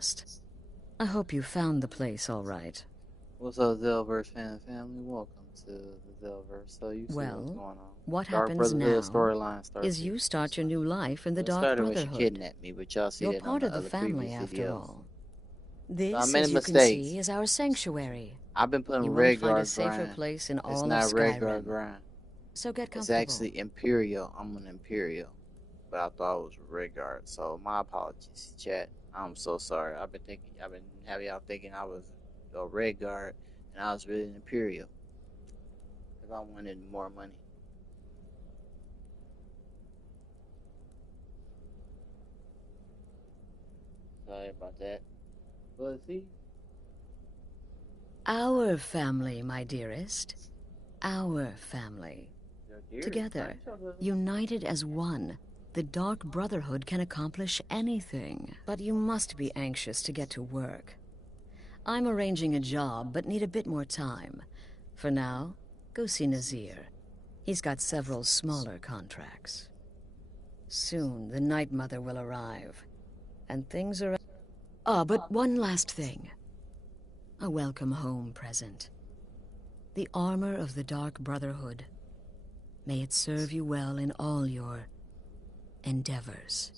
past. I hope you found the place all right. What's up, Zelverse family? Welcome to the Zelverse. So you see what's Well, going on. what Dark happens Brotherhood now storyline starts is here. you start your new life in the So it Dark started when she Brotherhood. kidnapped me, but y'all see You're that on part the of the other family, previous after videos. all. So I This, made a as you can mistake. see, is our sanctuary. I've been putting You won't find a Redguard safer grind. place in It's all of not Redguard Skyrim. grind. So get It's comfortable. actually Imperial. I'm an Imperial. But I thought it was Redguard. So my apologies, chat. I'm so sorry. I've been having y'all thinking I was a Redguard and I was really an Imperial. Because I wanted more money. Sorry about that. But see? Our family, my dearest. Our family. Together, united as one, the Dark Brotherhood can accomplish anything. But you must be anxious to get to work. I'm arranging a job, but need a bit more time. For now, go see Nazir. He's got several smaller contracts. Soon, the Night Mother will arrive. And things are... Ah, but one last thing. A welcome home present. The armor of the Dark Brotherhood. May it serve you well in all your endeavors.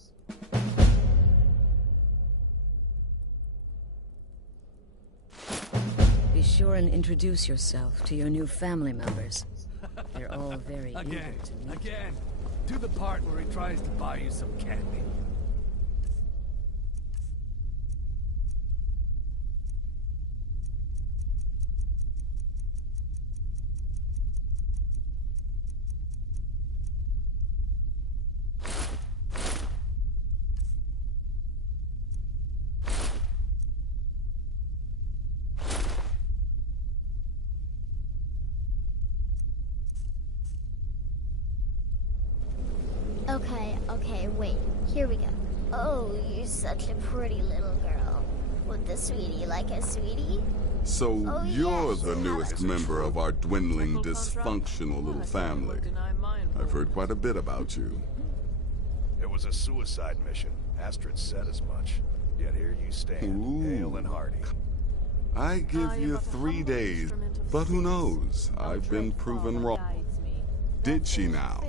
Be sure and introduce yourself to your new family members. They're all very eager to meet. Again, do the part where he tries to buy you some candy. Okay, wait. Here we go. Oh, you're such a pretty little girl. Would the sweetie like a sweetie? So you're the newest member of our dwindling, dysfunctional little family. I've heard quite a bit about you. It was a suicide mission. Astrid said as much. Yet here you stand, hale and hearty. I give you 3 days, but who knows? I've been proven wrong. Did she now?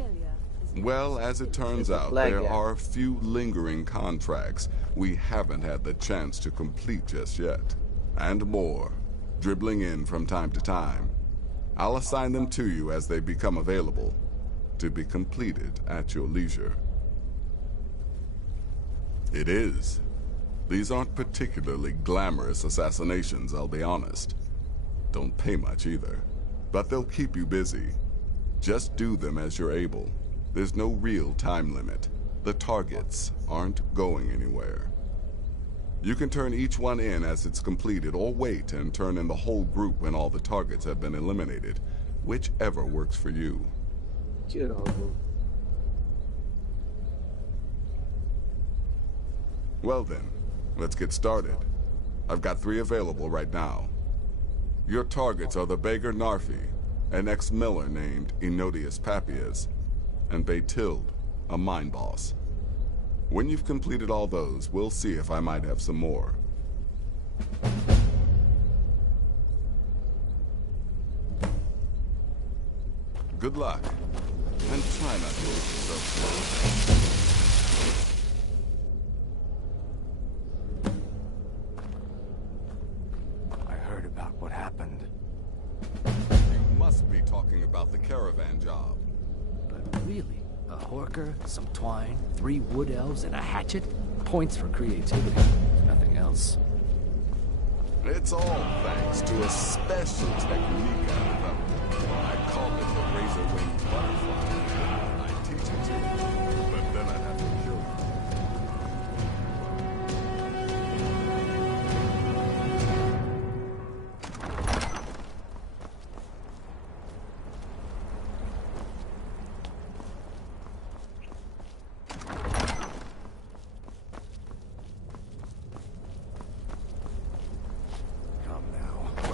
Well, as it turns out, there are a few lingering contracts we haven't had the chance to complete just yet. And more, dribbling in from time to time. I'll assign them to you as they become available, to be completed at your leisure. It is. These aren't particularly glamorous assassinations, I'll be honest. Don't pay much either. But they'll keep you busy. Just do them as you're able. There's no real time limit. The targets aren't going anywhere. You can turn each one in as it's completed, or wait and turn in the whole group when all the targets have been eliminated. Whichever works for you. Well then, let's get started. I've got 3 available right now. Your targets are the beggar Narfi, an ex-miller named Enodius Papias, and Baytild, a mine boss. When you've completed all those, we'll see if I might have some more. Good luck, and try not to lose yourself. I heard about what happened. You must be talking about the caravan job. But really, a horker, some twine, 3 wood elves, and a hatchet? Points for creativity, if nothing else. It's all thanks to a special technique I developed. I call it the razor-winged butterfly. I teach it to you, but then I'd have to kill you.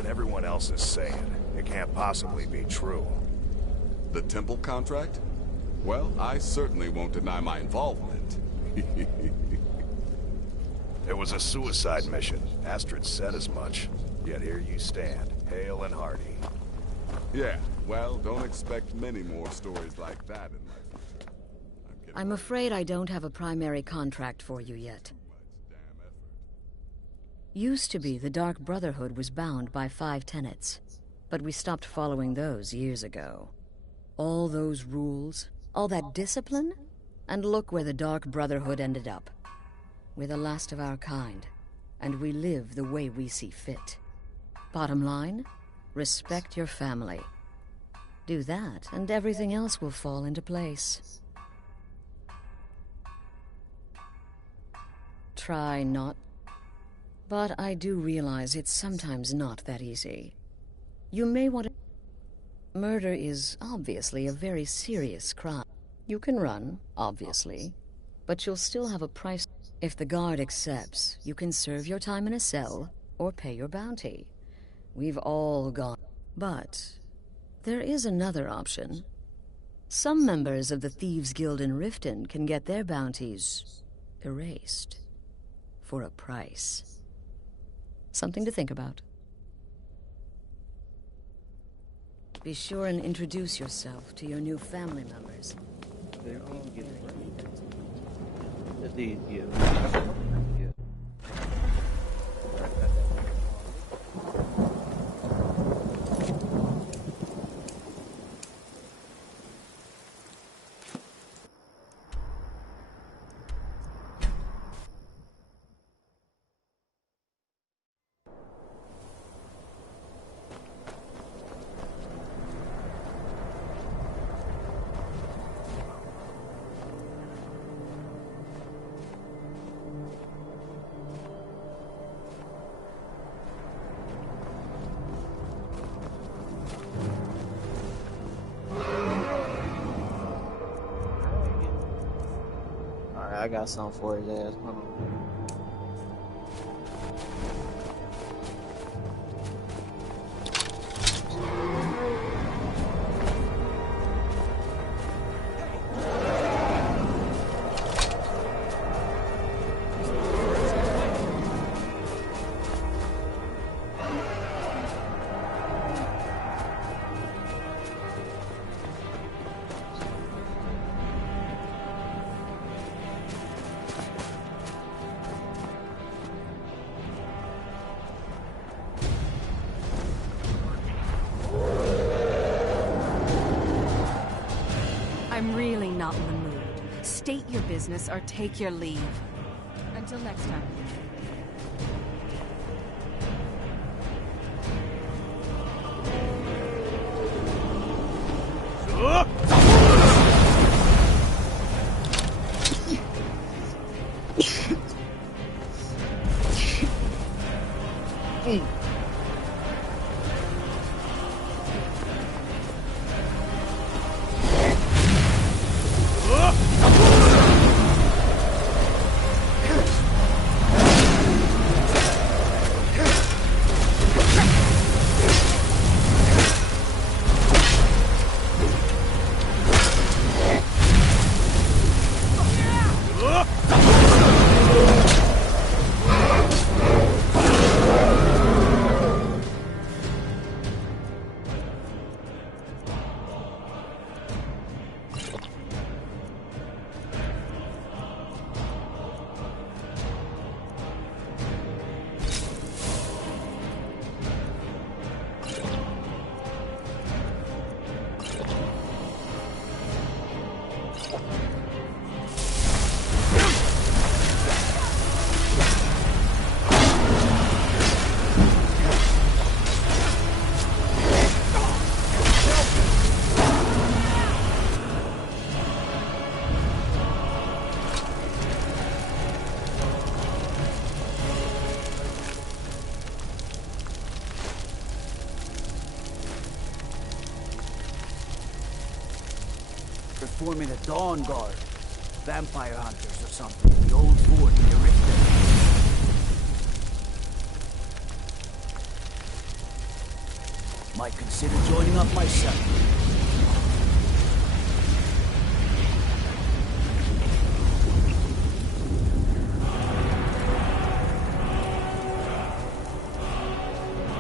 Everyone else is saying it can't possibly be true. The temple contract? Well, I certainly won't deny my involvement. It was a suicide mission. Astrid said as much. Yet here you stand, hale and hearty. Yeah, well, don't expect many more stories like that in my future. I'm afraid I don't have a primary contract for you yet. Damn effort. Used to be the Dark Brotherhood was bound by 5 tenets, but we stopped following those years ago. All those rules, all that discipline, and look where the Dark Brotherhood ended up. We're the last of our kind, and we live the way we see fit. Bottom line, respect your family. Do that, and everything else will fall into place. Try not. But I do realize it's sometimes not that easy. You may want to... Murder is obviously a very serious crime. You can run, obviously, but you'll still have a price. If the guard accepts, you can serve your time in a cell or pay your bounty. We've all gone. But there is another option. Some members of the Thieves' Guild in Riften can get their bounties erased for a price. Something to think about. Be sure and introduce yourself to your new family members. They're all getting these gifts. Yeah. I got something for his ass. Hold on. I'm really not in the mood. State your business or take your leave. Until next time. Forming a Dawn Guard. Vampire hunters or something. The old fort near Riften. Might consider joining up myself.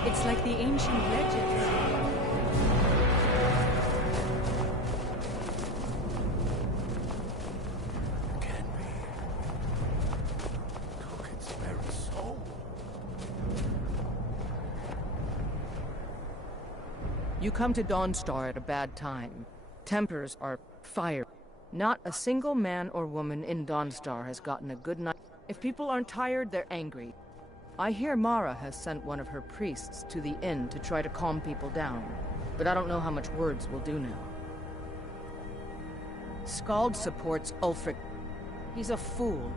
It's like the ancient legends. Can't be. Token's very soul. You come to Dawnstar at a bad time. Tempers are fire. Not a single man or woman in Dawnstar has gotten a good night. If people aren't tired, they're angry. I hear Mara has sent one of her priests to the inn to try to calm people down, but I don't know how much words will do now. Skald supports Ulfric. He's a fool.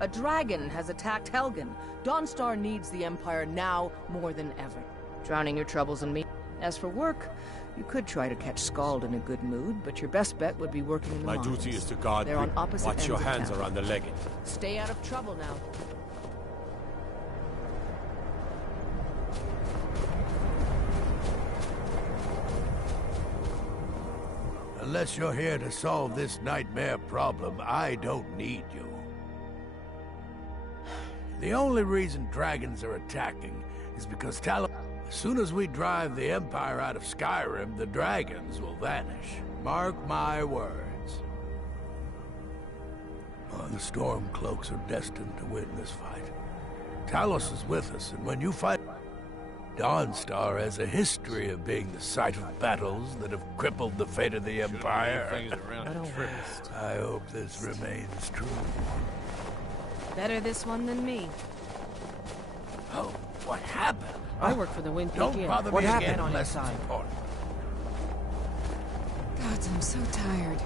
A dragon has attacked Helgen. Dawnstar needs the Empire now more than ever. Drowning your troubles in me. As for work, you could try to catch Skald in a good mood, but your best bet would be working in the mines. My duty is to guard. They're on opposite Watch your ends of hands town. around the legate. Stay out of trouble now. Unless you're here to solve this nightmare problem, I don't need you. The only reason dragons are attacking is because as soon as we drive the Empire out of Skyrim, the dragons will vanish. Mark my words. Oh, the Stormcloaks are destined to win this fight. Talos is with us, and when you fight... Dawnstar has a history of being the site of battles that have crippled the fate of the Empire. I hope this remains true. Better this one than me. Oh, what happened? I work for the Wind Peak Don't Inn. bother What me happened again on unless inside? it's important. God, I'm so tired.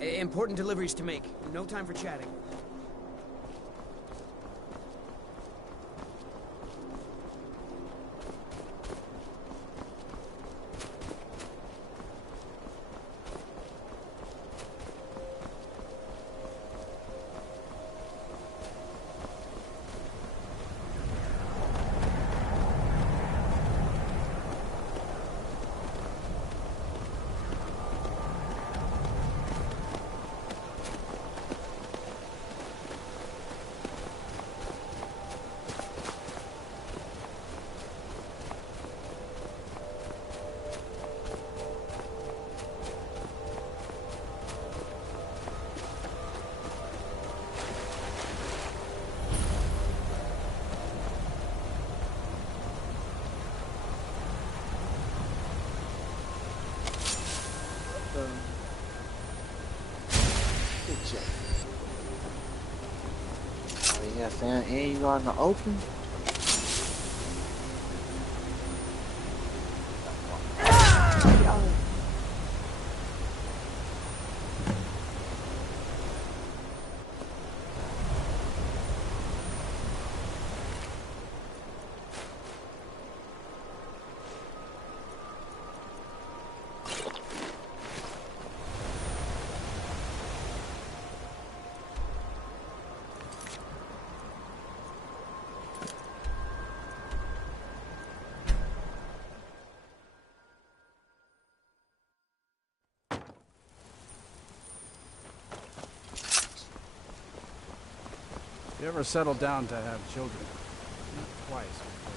Important deliveries to make. No time for chatting. Good job. Yeah, fam, and you out in the open? You ever settle down to have children? Think twice before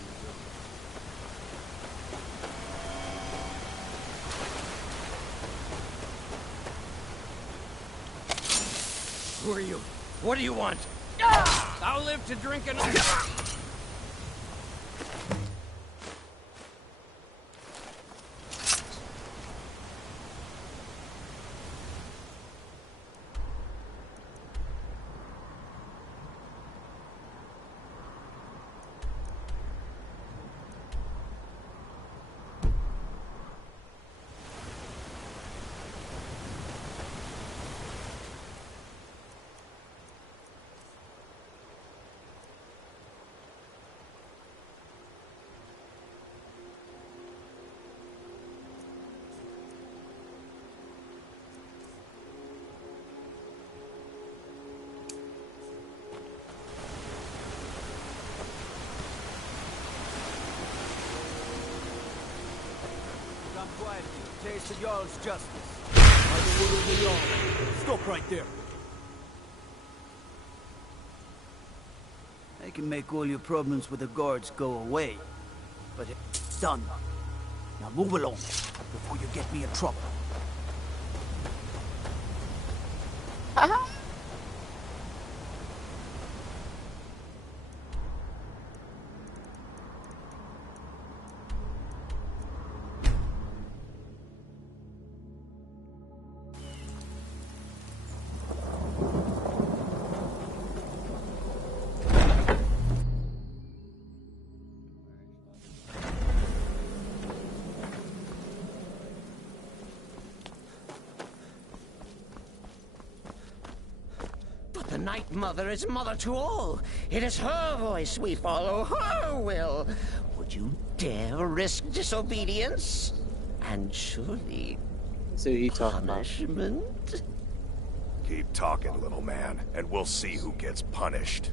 you do. Who are you? What do you want? I'll live to drink another. Taste of y'all's justice. By the will of the law. Stop right there. I can make all your problems with the guards go away, but it's done. Now move along before you get me in trouble. The Night Mother is mother to all. It is her voice we follow, her will. Would you dare risk disobedience? And surely punishment? Keep talking, little man, and we'll see who gets punished.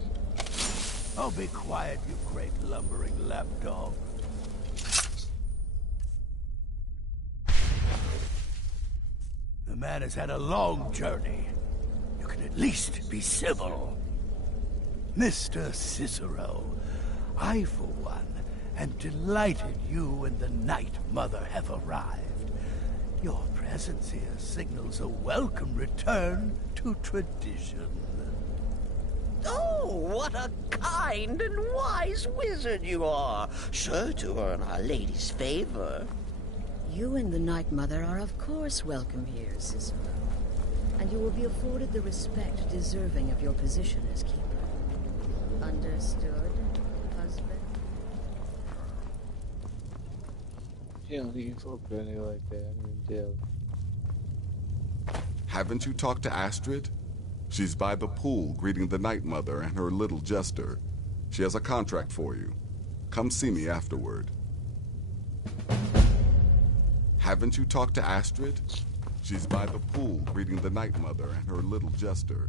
Oh, be quiet, you great lumbering lapdog. The man has had a long journey. At least be civil. Mr. Cicero, I, for one, am delighted you and the Night Mother have arrived. Your presence here signals a welcome return to tradition. Oh, what a kind and wise wizard you are, sure to earn Our Lady's favor. You and the Night Mother are of course welcome here, Cicero. And you will be afforded the respect deserving of your position as keeper. Understood, husband? She don't even fuck with any like that. I mean, deal. Haven't you talked to Astrid? She's by the pool greeting the Night Mother and her little jester. She has a contract for you. Come see me afterward. Haven't you talked to Astrid? She's by the pool greeting the Night Mother and her little jester.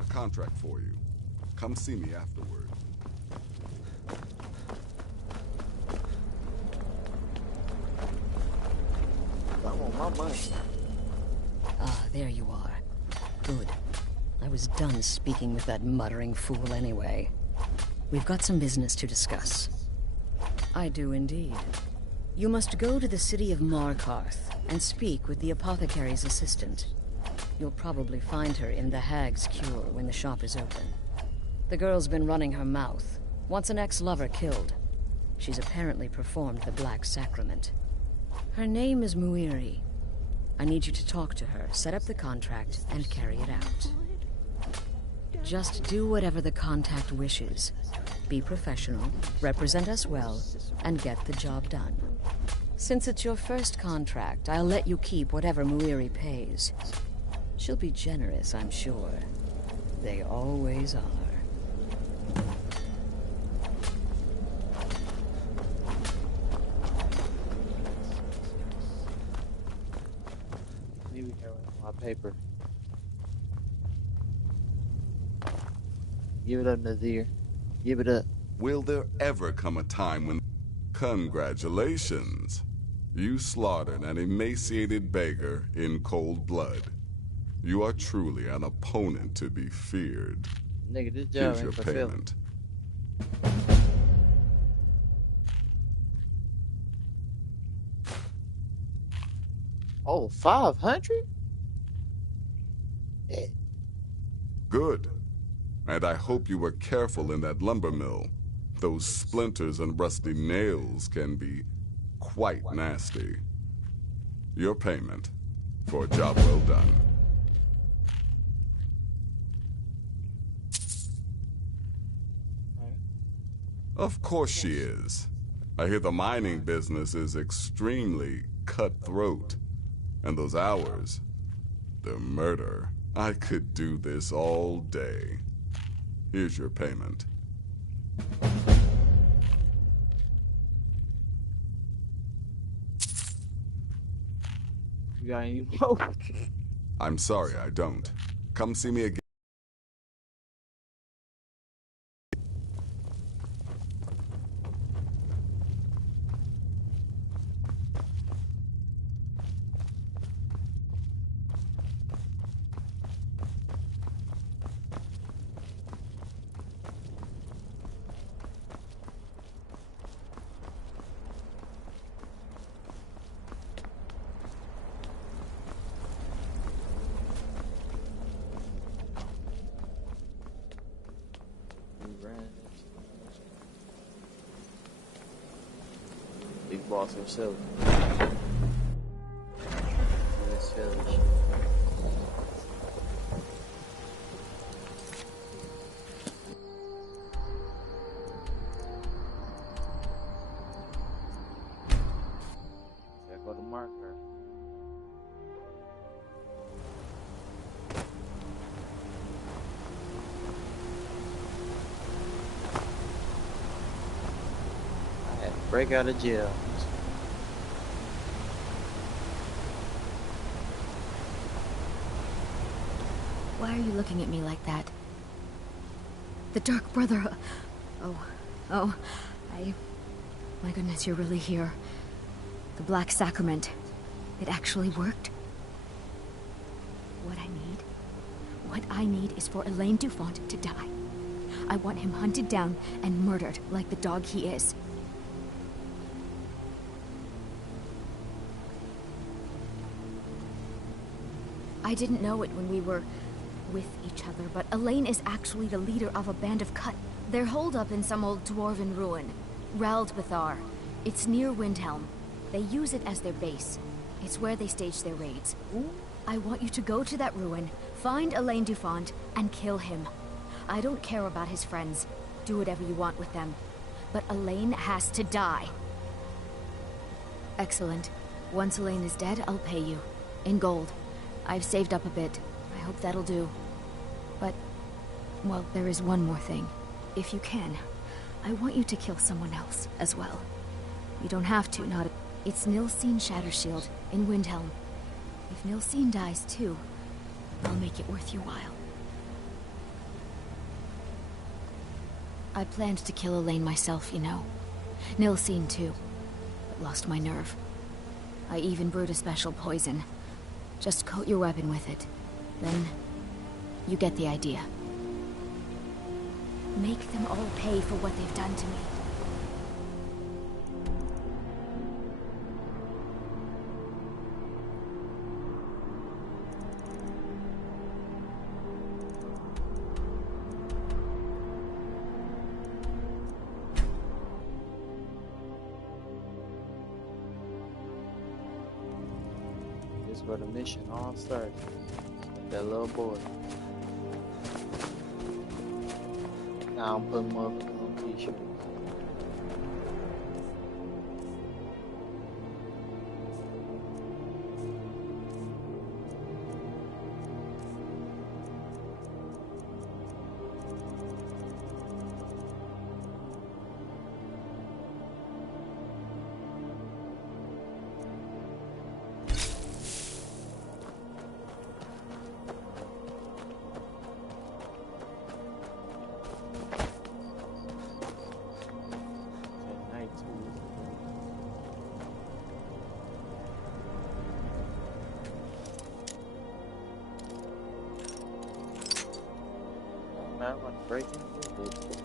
A contract for you. Come see me afterward. I want my money. Ah, there you are. Good. I was done speaking with that muttering fool anyway. We've got some business to discuss. I do indeed. You must go to the city of Markarth and speak with the apothecary's assistant. You'll probably find her in the Hag's Cure when the shop is open. The girl's been running her mouth. Wants an ex-lover killed. She's apparently performed the Black Sacrament. Her name is Muiri. I need you to talk to her, set up the contract, and carry it out. Just do whatever the contact wishes. Be professional, represent us well, and get the job done. Since it's your first contract, I'll let you keep whatever Muiri pays. She'll be generous, I'm sure. They always are. Leave it here with my paper. Give it up, Nazir. Give it up. Will there ever come a time when... Congratulations. You slaughtered an emaciated beggar in cold blood. You are truly an opponent to be feared. Nigga, this job Here's your ain't fulfilling. payment. Oh, 500? Good. And I hope you were careful in that lumber mill. Those splinters and rusty nails can be quite nasty. Your payment for a job well done. Of course she is. I hear the mining business is extremely cutthroat. And those hours, the murder. I could do this all day. Here's your payment. You got any more? I'm sorry, I don't. Come see me again. Big boss himself. This village. Gotta go to marker. Break out of jail. Why are you looking at me like that? The Dark Brother... Oh, my goodness, you're really here. The Black Sacrament. It actually worked? What I need is for Elaine Dufont to die. I want him hunted down and murdered like the dog he is. I didn't know it when we were with each other, but Elaine is actually the leader of a band of cut. They're holed up in some old dwarven ruin. Raldbethar. It's near Windhelm. They use it as their base. It's where they stage their raids. I want you to go to that ruin, find Elaine Dufont, and kill him. I don't care about his friends. Do whatever you want with them. But Elaine has to die. Excellent. Once Elaine is dead, I'll pay you. In gold. I've saved up a bit. I hope that'll do. But, well, there is one more thing. If you can, I want you to kill someone else as well. You don't have to, not... It's Nilsine Shattershield in Windhelm. If Nilsine dies too, I'll make it worth your while. I planned to kill Elaine myself, you know. Nilsine too, but lost my nerve. I even brewed a special poison. Just coat your weapon with it. Then, you get the idea. Make them all pay for what they've done to me. is where the mission all started. With that little boy. Now I'm putting motherfuckers on t-shirts. Man, I'm about to break into this.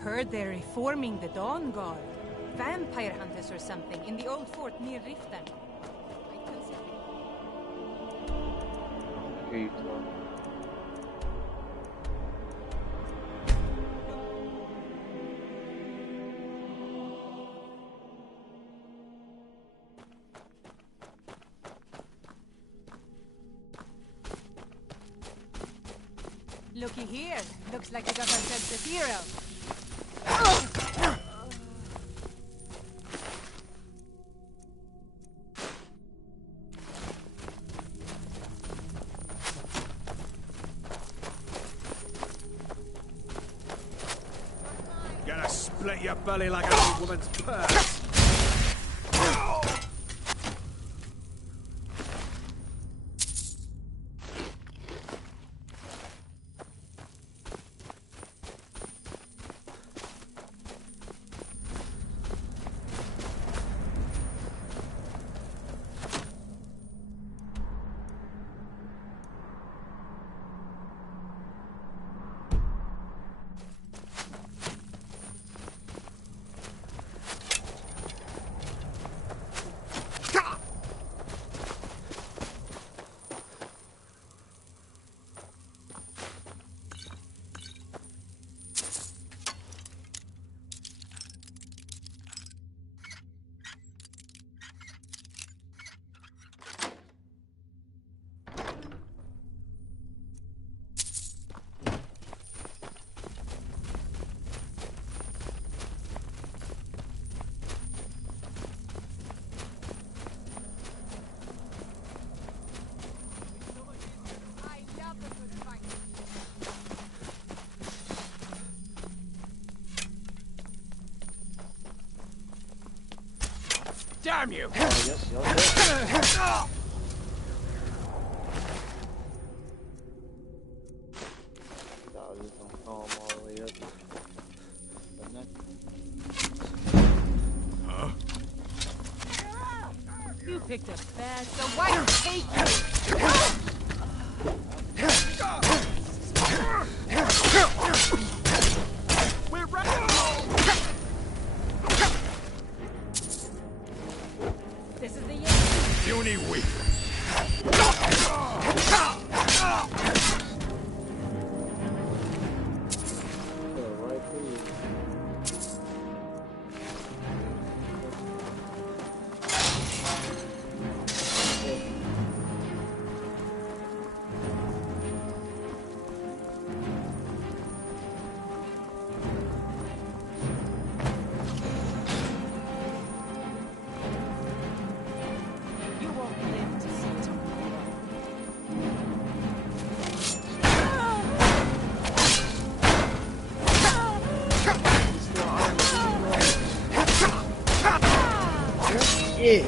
Heard they're reforming the Dawn Guard. Vampire hunters or something in the old fort near Riften. Here you go. Looky here. Looks like we got ourselves a hero. Gonna split your belly like an old woman's purse. Damn you! Huh? You picked a bad, so why don't take it? We're right. This is the end. Puny weak. You won't live to see tomorrow. Yeah.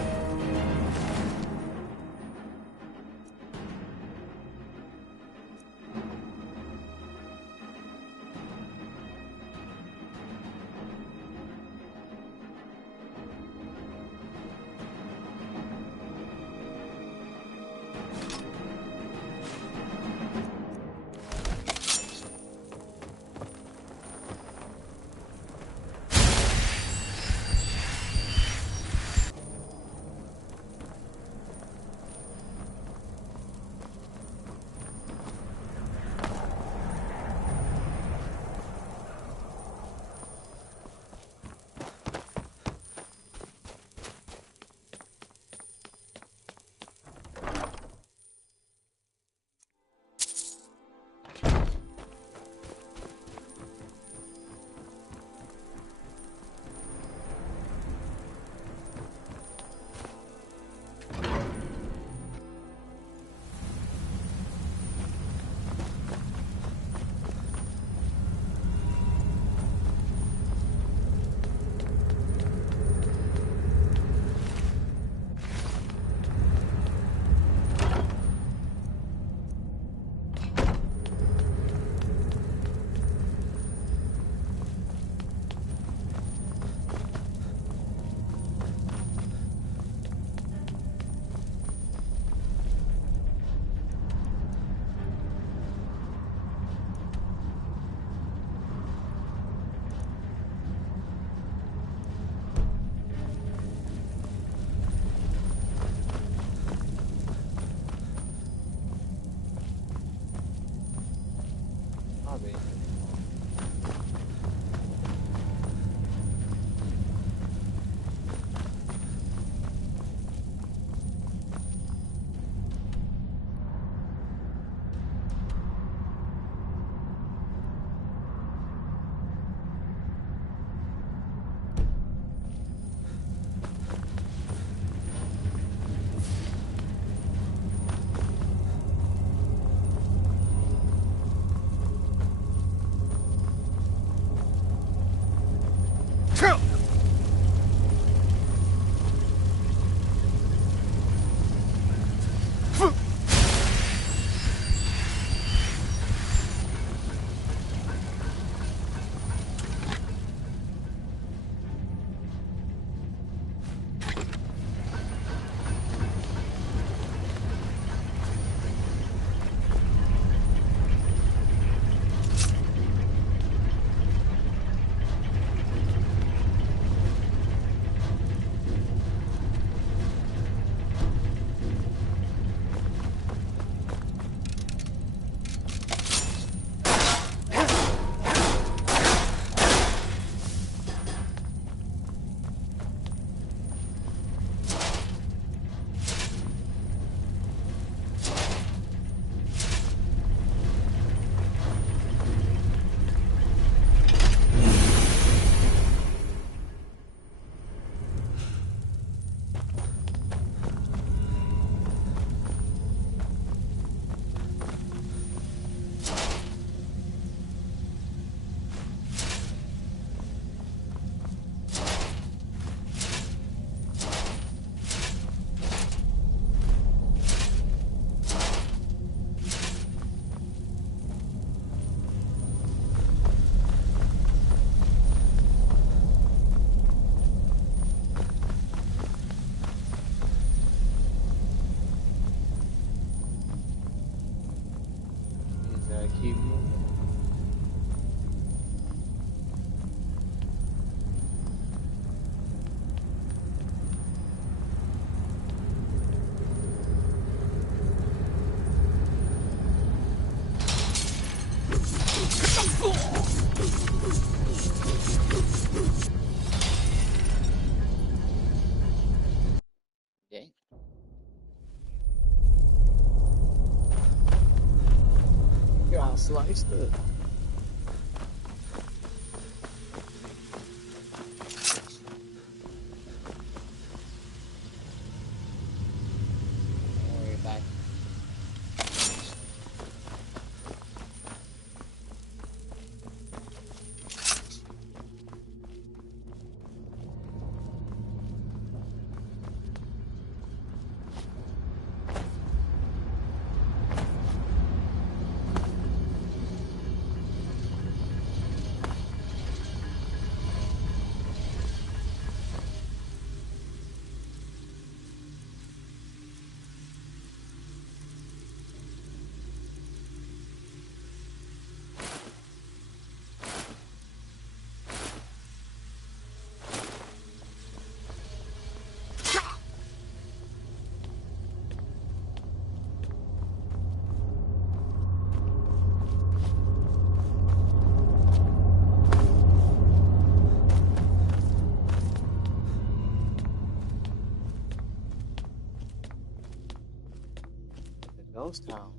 keep moving. Dang. Y'all sliced it. Don't worry about it. Ghost town.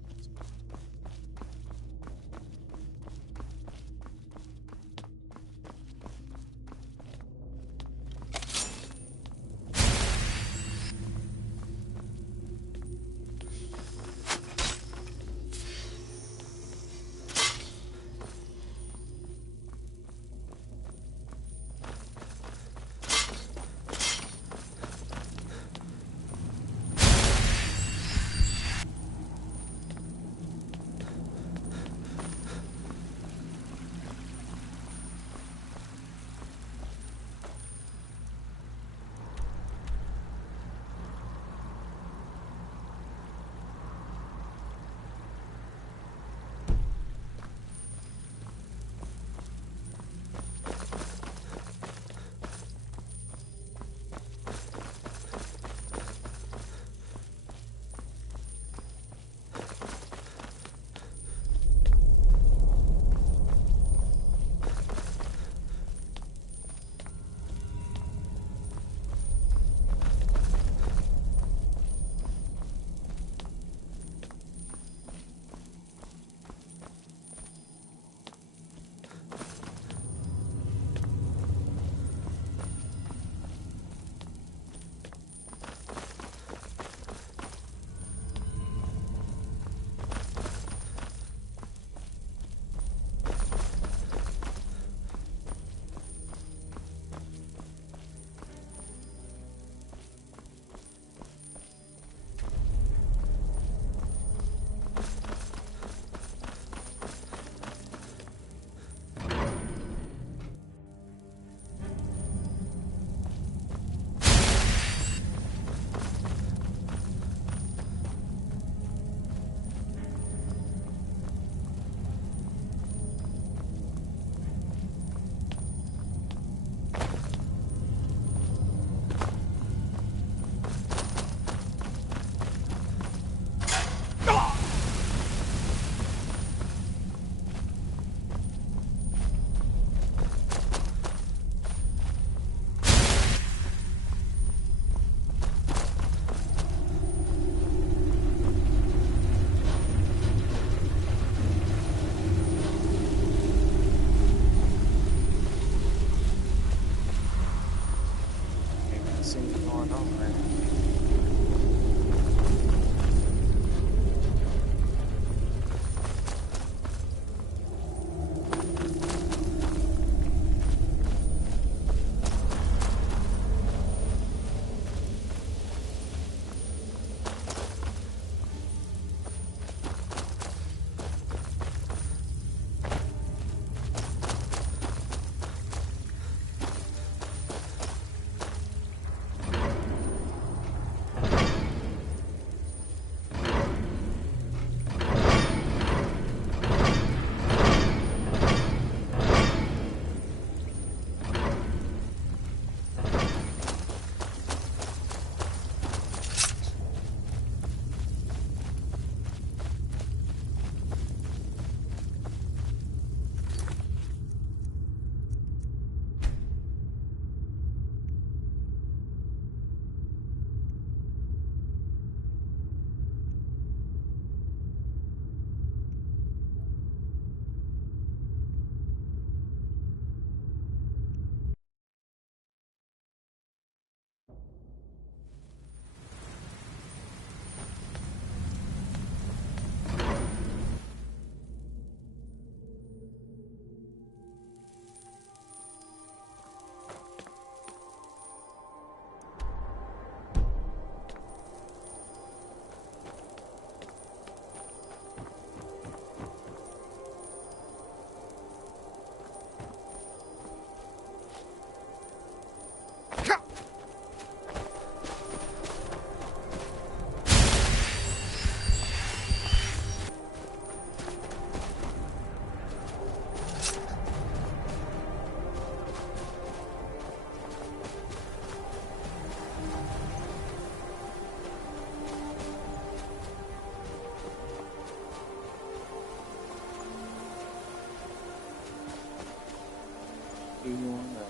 Keep going up.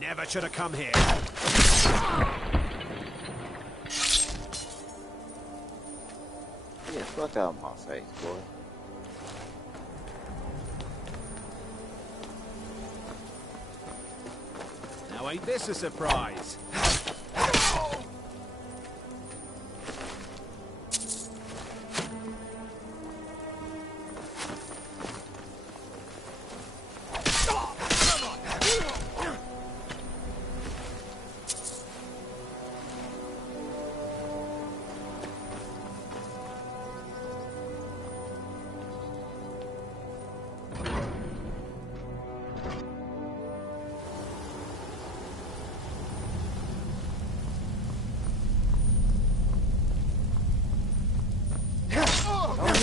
Never should have come here. Yeah, fuck out my face, boy. Now ain't this a surprise?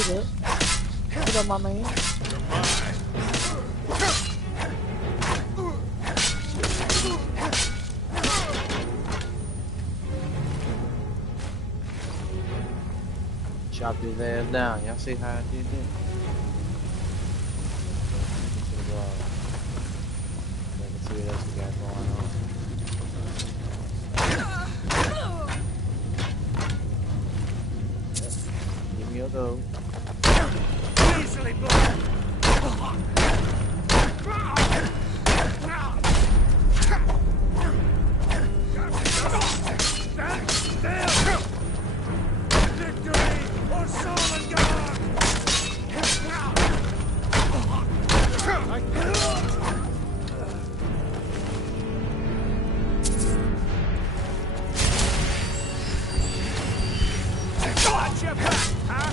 What up, my man? Chopped his ass down. Y'all see how I did that? Let's see what else we got going on. Give me a go. Easily blocked. Stand still. Victory or soul and God. Watch your back, huh?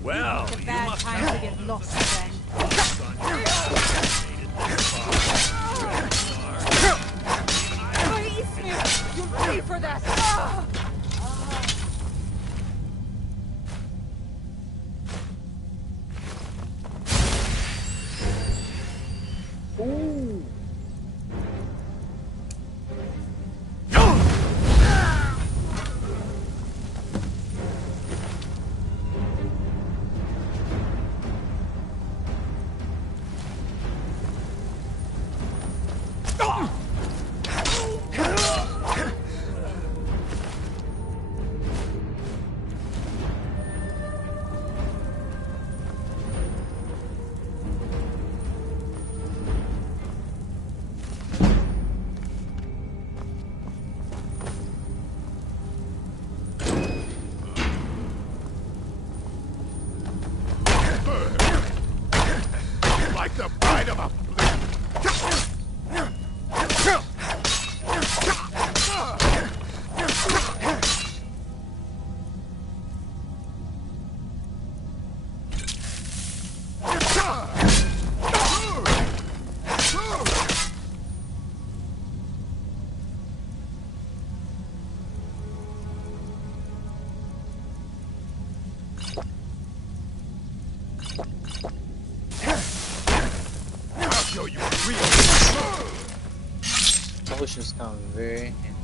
Well, it's a bad time to get lost again. Release me! You'll pay for this! Ooh. emotions come very handy.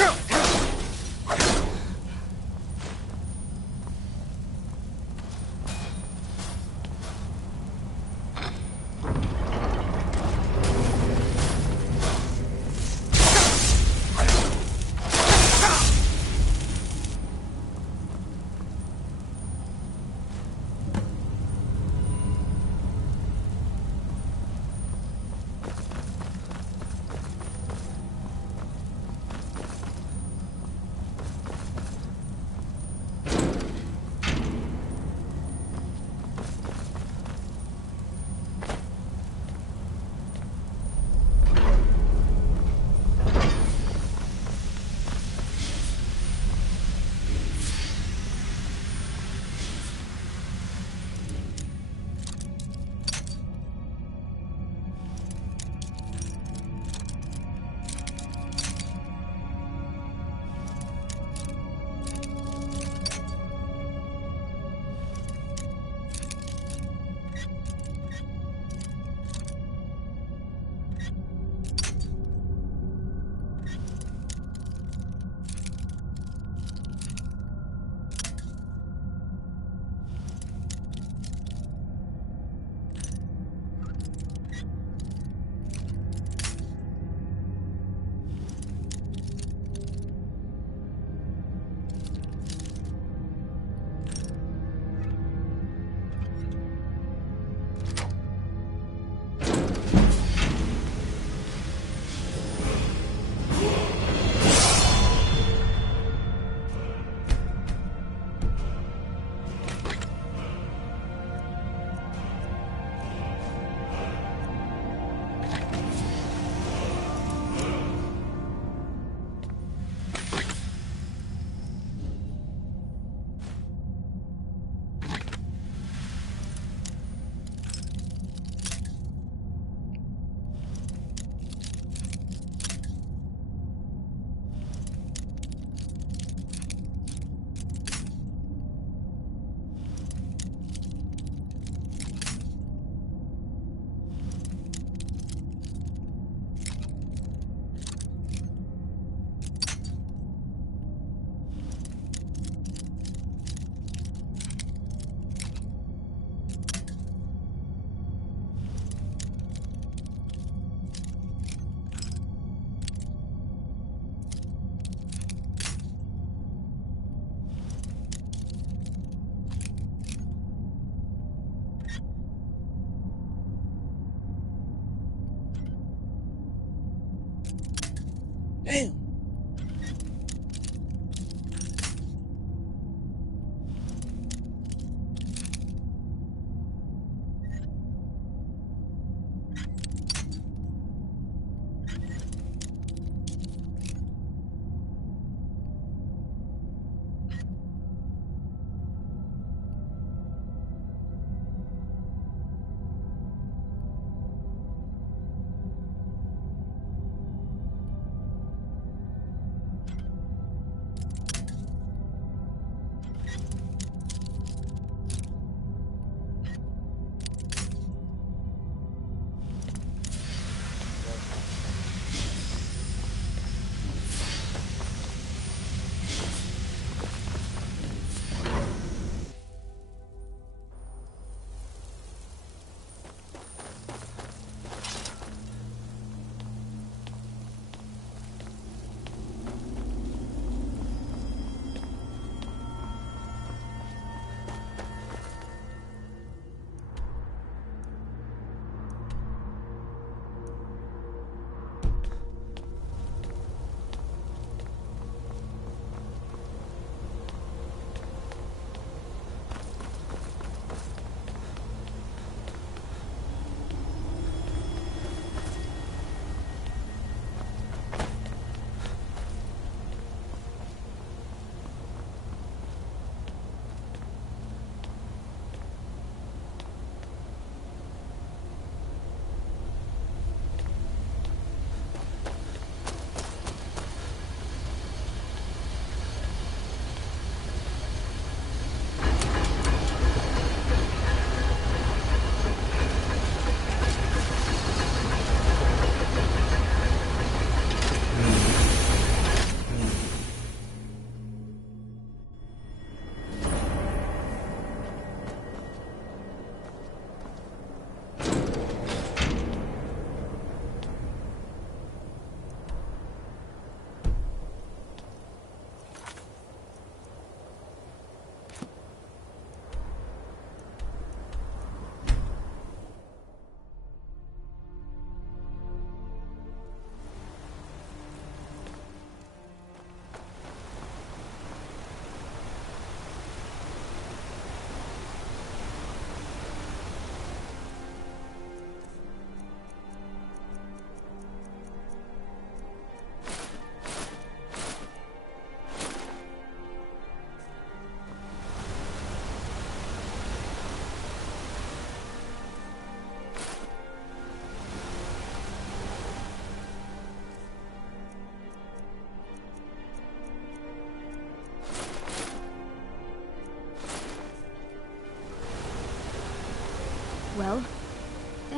Damn.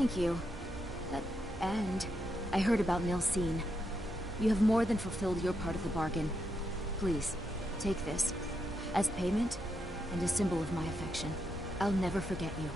Thank you. And I heard about Nilsine. You have more than fulfilled your part of the bargain. Please, take this. As payment, and a symbol of my affection. I'll never forget you.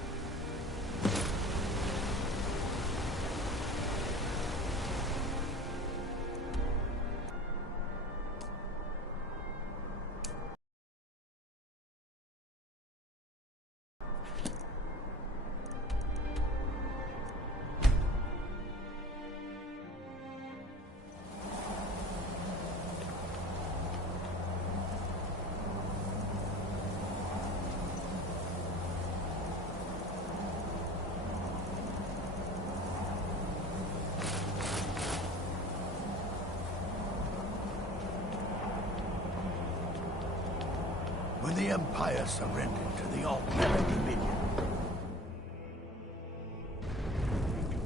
When the Empire surrendered to the Altmeric Dominion,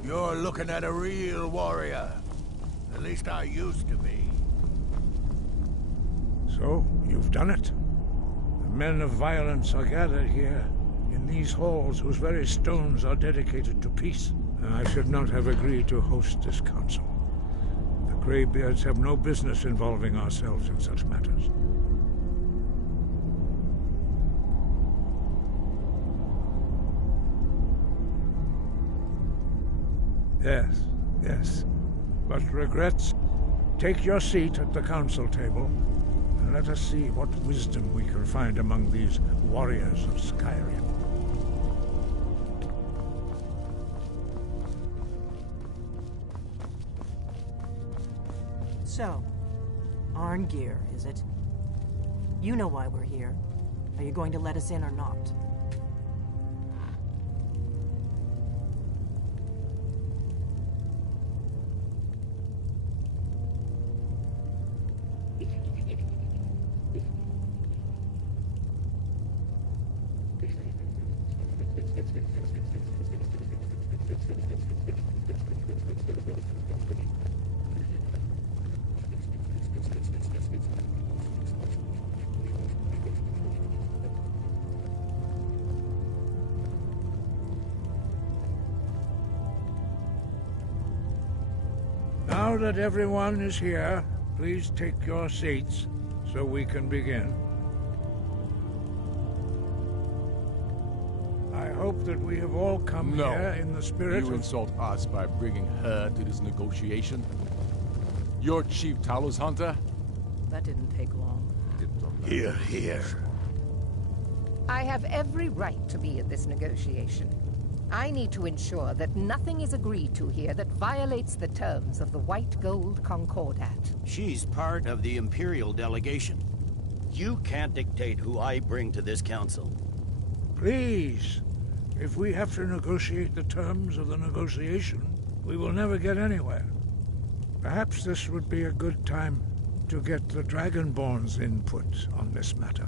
you're looking at a real warrior. At least I used to be. So, you've done it. The men of violence are gathered here, in these halls whose very stones are dedicated to peace. I should not have agreed to host this council. The Greybeards have no business involving ourselves in such matters. Yes. But regrets, take your seat at the council table, and let us see what wisdom we can find among these warriors of Skyrim. So, Arngeir, is it? You know why we're here. Are you going to let us in or not? Now that everyone is here, please take your seats so we can begin. I hope that we have all come here in the spirit You of... insult us by bringing her to this negotiation? You're Chief Talos Hunter? That didn't take long. Here. I have every right to be at this negotiation. I need to ensure that nothing is agreed to here that violates the terms of the White Gold Concordat. She's part of the Imperial delegation. You can't dictate who I bring to this council. Please, if we have to negotiate the terms of the negotiation, we will never get anywhere. Perhaps this would be a good time to get the Dragonborn's input on this matter.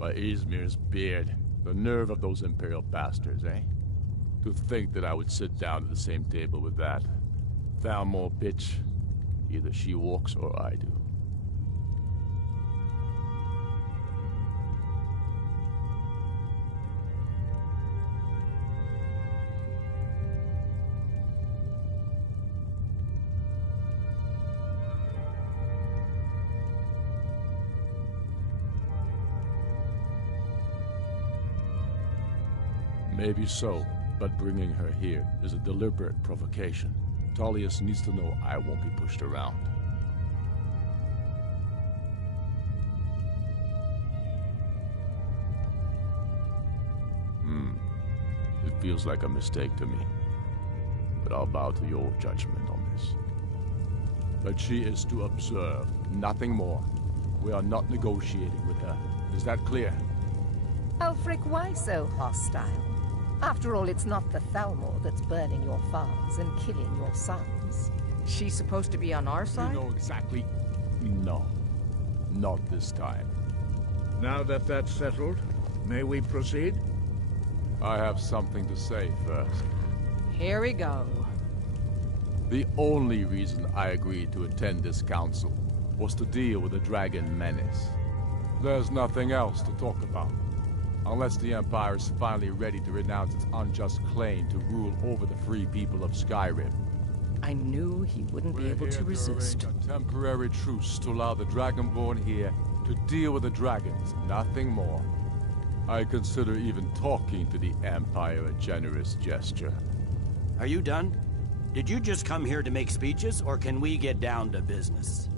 By Izmir's beard, the nerve of those Imperial bastards, eh? To think that I would sit down at the same table with that. Thalmor bitch. Either she walks or I do. Maybe so, but bringing her here is a deliberate provocation. Tullius needs to know I won't be pushed around. It feels like a mistake to me. But I'll bow to your judgment on this. But she is to observe, nothing more. We are not negotiating with her. Is that clear? Ulfric, why so hostile? After all, it's not the Thalmor that's burning your farms and killing your sons. She's supposed to be on our side? You know exactly... No. Not this time. Now that that's settled, may we proceed? I have something to say first. Here we go. The only reason I agreed to attend this council was to deal with the dragon menace. There's nothing else to talk about. Unless the Empire is finally ready to renounce its unjust claim to rule over the free people of Skyrim. I knew he wouldn't be able to resist. A temporary truce to allow the Dragonborn here to deal with the dragons, nothing more. I consider even talking to the Empire a generous gesture. Are you done? Did you just come here to make speeches, or can we get down to business?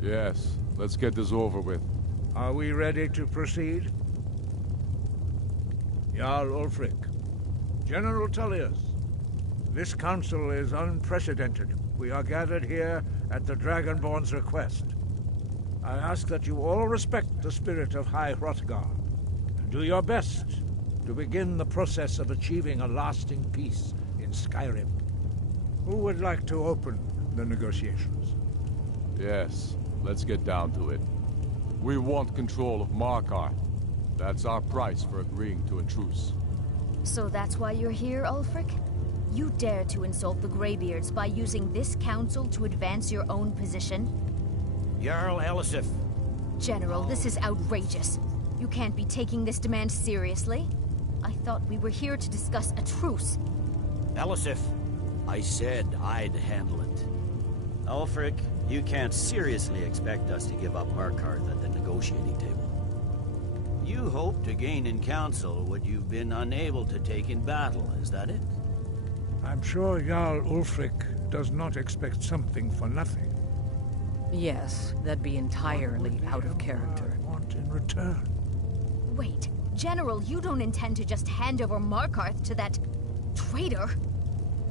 Yes, let's get this over with. Are we ready to proceed? Jarl Ulfric, General Tullius, this council is unprecedented. We are gathered here at the Dragonborn's request. I ask that you all respect the spirit of High Hrothgar, and do your best to begin the process of achieving a lasting peace in Skyrim. Who would like to open the negotiations? Yes, let's get down to it. We want control of Markarth. That's our price for agreeing to a truce. So that's why you're here, Ulfric? You dare to insult the Greybeards by using this council to advance your own position? Jarl Elisif. General, this is outrageous. You can't be taking this demand seriously. I thought we were here to discuss a truce. Elisif, I said I'd handle it. Ulfric, you can't seriously expect us to give up Markarth at the negotiating table. You hope to gain in council what you've been unable to take in battle, is that it? I'm sure Jarl Ulfric does not expect something for nothing. Yes, that'd be entirely out of character. Want in return? Wait, General, you don't intend to just hand over Markarth to that traitor?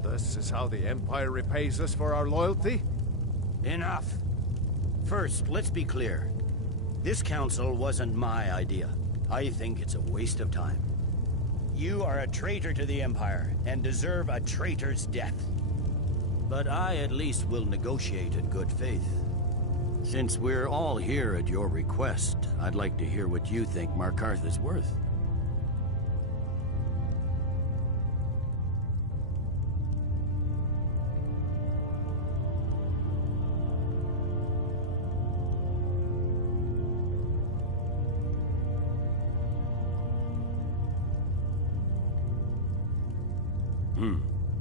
This is how the Empire repays us for our loyalty? Enough. First, let's be clear. This council wasn't my idea. I think it's a waste of time. You are a traitor to the Empire, and deserve a traitor's death. But I at least will negotiate in good faith. Since we're all here at your request, I'd like to hear what you think Markarth is worth.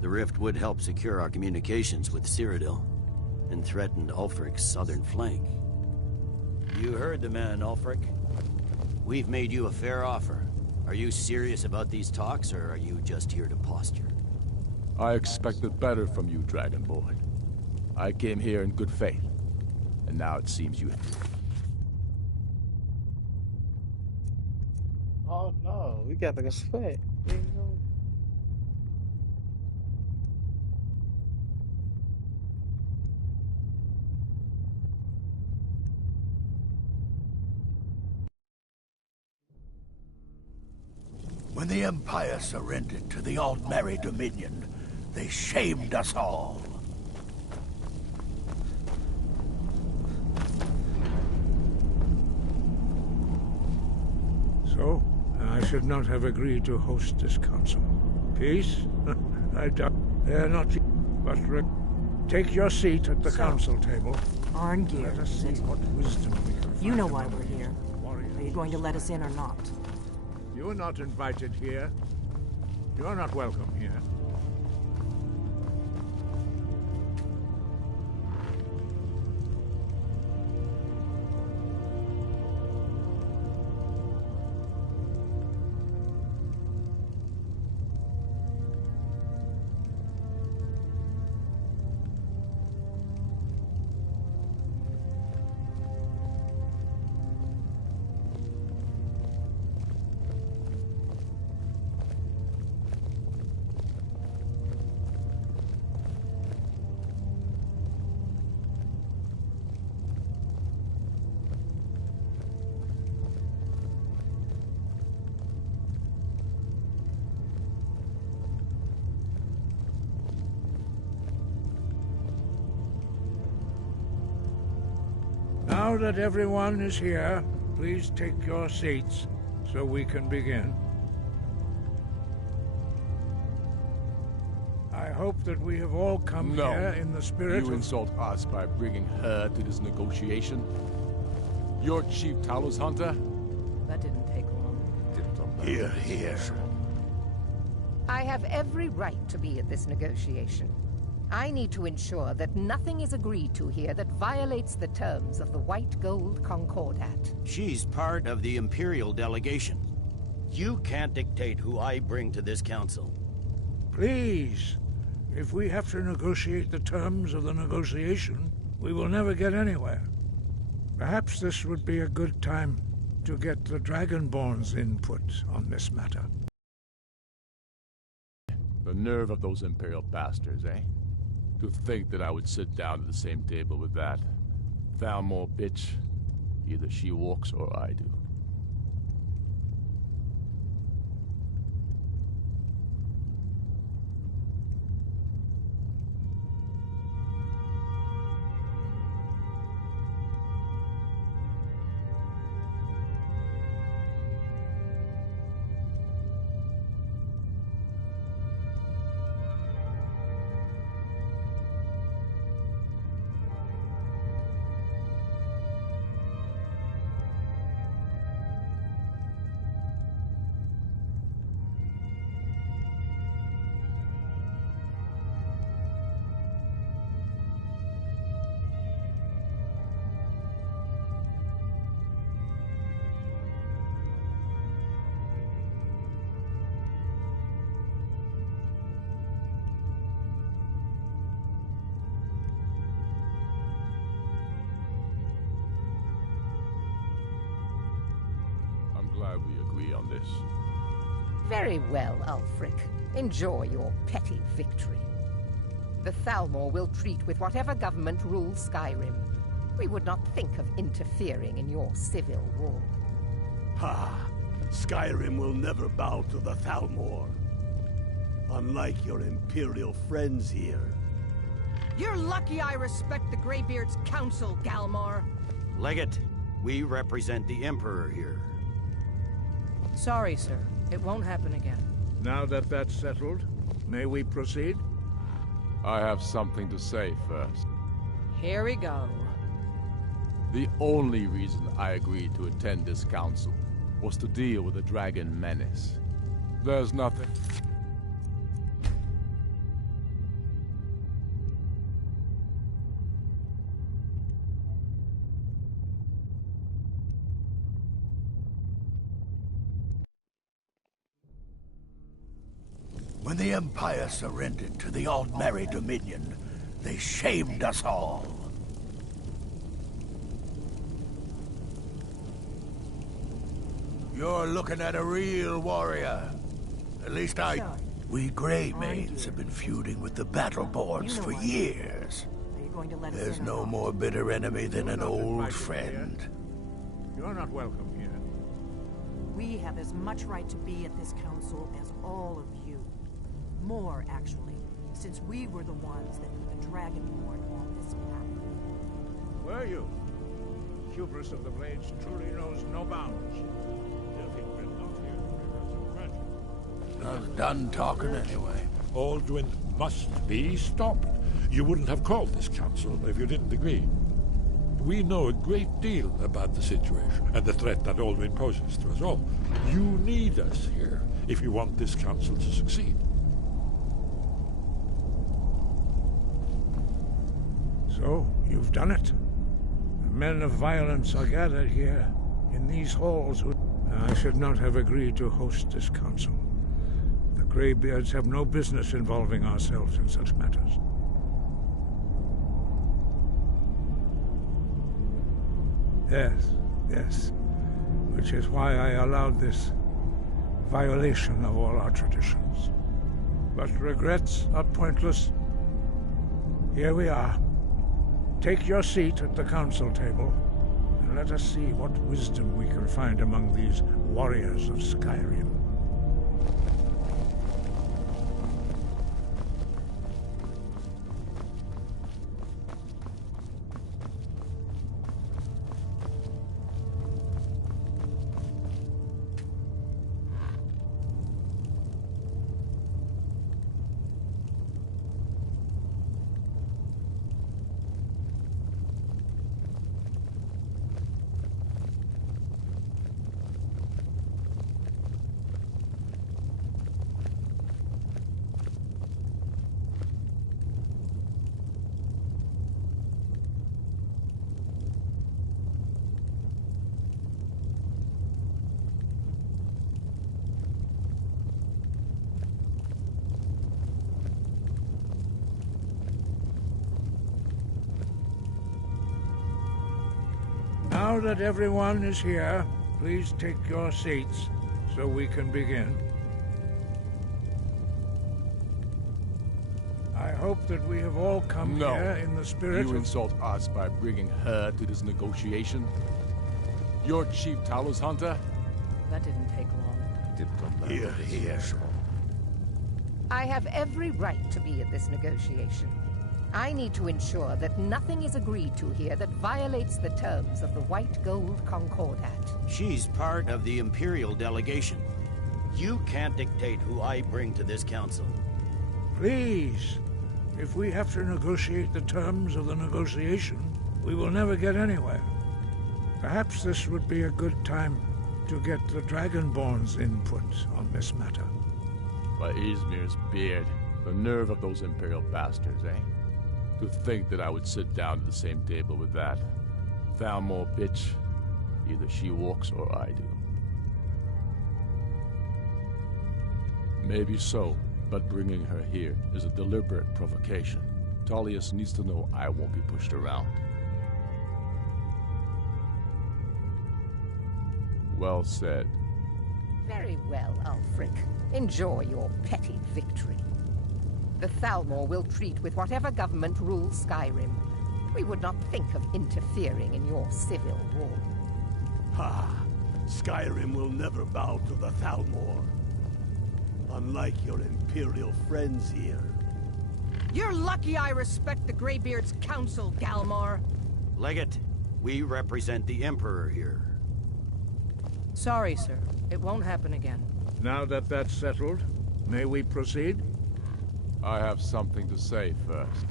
The rift would help secure our communications with Cyrodiil, and threatened Ulfric's southern flank. You heard the man, Ulfric. We've made you a fair offer. Are you serious about these talks, or are you just here to posture? I expected better from you, Dragonborn. I came here in good faith, and now it seems you... Oh no, we got to split. When the Empire surrendered to the Aldmeri Dominion, they shamed us all. So, I should not have agreed to host this council. Peace? I doubt. They're not... But take your seat at the council table. Arngeir, let us see what wisdom we can find. You know why we're here. Are you going to let us in or not? You're not invited here. You're not welcome here. Now that everyone is here, please take your seats so we can begin. I hope that we have all come here in the spirit you insult us by bringing her to this negotiation? You're Chief Talos Hunter? That didn't take long. Hear, hear. I have every right to be at this negotiation. I need to ensure that nothing is agreed to here that violates the terms of the White Gold Concordat. She's part of the Imperial delegation. You can't dictate who I bring to this council. Please. If we have to negotiate the terms of the negotiation, we will never get anywhere. Perhaps this would be a good time to get the Dragonborn's input on this matter. The nerve of those Imperial bastards, eh? To think that I would sit down at the same table with that Thalmor bitch. Either she walks or I do. Glad we agree on this. Very well, Ulfric. Enjoy your petty victory. The Thalmor will treat with whatever government rules Skyrim. We would not think of interfering in your civil war. Ha! Skyrim will never bow to the Thalmor. Unlike your Imperial friends here. You're lucky I respect the Greybeard's counsel, Galmar. Legate, we represent the Emperor here. Sorry, sir. It won't happen again. Now that that's settled, may we proceed? I have something to say first. Here we go. The only reason I agreed to attend this council was to deal with the dragon menace. There's nothing... When the Empire surrendered to the Aldmeri Dominion, they shamed us all. You're looking at a real warrior. At least We Greymaids have been feuding with the Battleborns for years. There's no more bitter enemy than an old friend. You're not welcome here. We have as much right to be at this council as all of you. More, actually, since we were the ones that put the Dragonborn on this path. Were you? Hubris of the Blades truly knows no bounds. I was done talking anyway. Alduin must be stopped. You wouldn't have called this council if you didn't agree. We know a great deal about the situation and the threat that Alduin poses to us all. You need us here if you want this council to succeed. So, you've done it. The men of violence are gathered here, in these halls. I should not have agreed to host this council. The Greybeards have no business involving ourselves in such matters. Yes. Which is why I allowed this violation of all our traditions. But regrets are pointless. Here we are. Take your seat at the council table, and let us see what wisdom we can find among these warriors of Skyrim. Now that everyone is here, please take your seats so we can begin. I hope that we have all come here in the spirit You of... insult us by bringing her to this negotiation? You're Chief Talos Hunter? That didn't take long. Here. I have every right to be at this negotiation. I need to ensure that nothing is agreed to here that violates the terms of the White Gold Concordat. She's part of the Imperial delegation. You can't dictate who I bring to this council. Please, if we have to negotiate the terms of the negotiation, we will never get anywhere. Perhaps this would be a good time to get the Dragonborn's input on this matter. By Izmir's beard, the nerve of those Imperial bastards, eh? To think that I would sit down at the same table with that. Thalmor bitch. Either she walks or I do. Maybe so, but bringing her here is a deliberate provocation. Tullius needs to know I won't be pushed around. Well said. Very well, Ulfric. Enjoy your petty victory. The Thalmor will treat with whatever government rules Skyrim. We would not think of interfering in your civil war. Ha! Skyrim will never bow to the Thalmor. Unlike your Imperial friends here. You're lucky I respect the Greybeard's council, Galmar. Legate, we represent the Emperor here. Sorry, sir. It won't happen again. Now that that's settled, may we proceed? I have something to say first.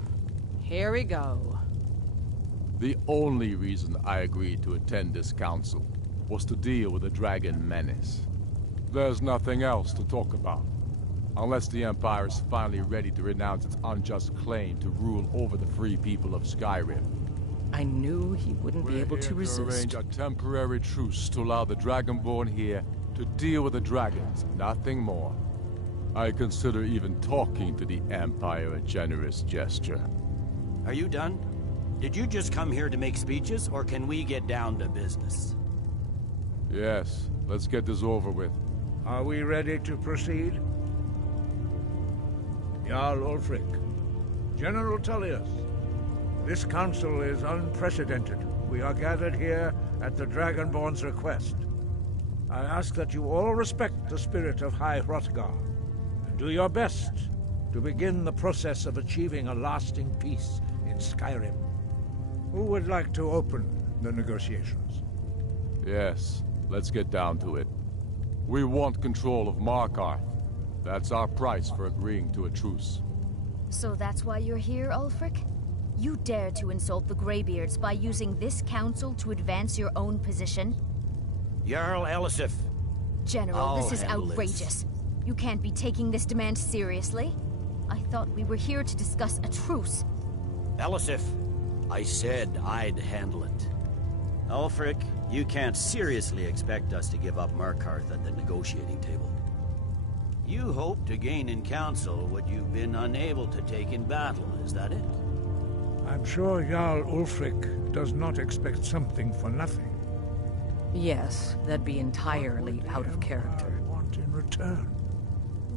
Here we go. The only reason I agreed to attend this council was to deal with the dragon menace. There's nothing else to talk about. Unless the Empire is finally ready to renounce its unjust claim to rule over the free people of Skyrim. I knew he wouldn't be able to resist. We're here to arrange a temporary truce to allow the Dragonborn here to deal with the dragons, nothing more. I consider even talking to the Empire a generous gesture. Are you done? Did you just come here to make speeches, or can we get down to business? Yes, let's get this over with. Are we ready to proceed? Jarl Ulfric, General Tullius, this council is unprecedented. We are gathered here at the Dragonborn's request. I ask that you all respect the spirit of High Hrothgar, and do your best to begin the process of achieving a lasting peace in Skyrim. Who would like to open the negotiations? Yes, let's get down to it. We want control of Markarth. That's our price for agreeing to a truce. So that's why you're here, Ulfric? You dare to insult the Greybeards by using this council to advance your own position? Jarl Elisif. General, this is outrageous. You can't be taking this demand seriously. I thought we were here to discuss a truce. Elisif, I said I'd handle it. Ulfric, you can't seriously expect us to give up Markarth at the negotiating table. You hope to gain in council what you've been unable to take in battle, is that it? I'm sure Jarl Ulfric does not expect something for nothing. Yes, that'd be entirely out of character. Want in return.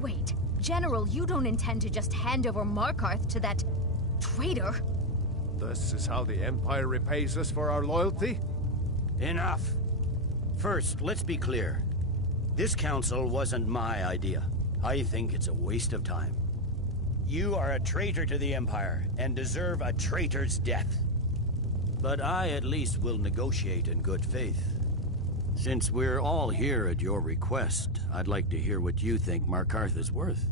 Wait, General, you don't intend to just hand over Markarth to that traitor? This is how the Empire repays us for our loyalty? Enough. First, let's be clear. This council wasn't my idea. I think it's a waste of time. You are a traitor to the Empire, and deserve a traitor's death. But I at least will negotiate in good faith. Since we're all here at your request, I'd like to hear what you think Markarth is worth.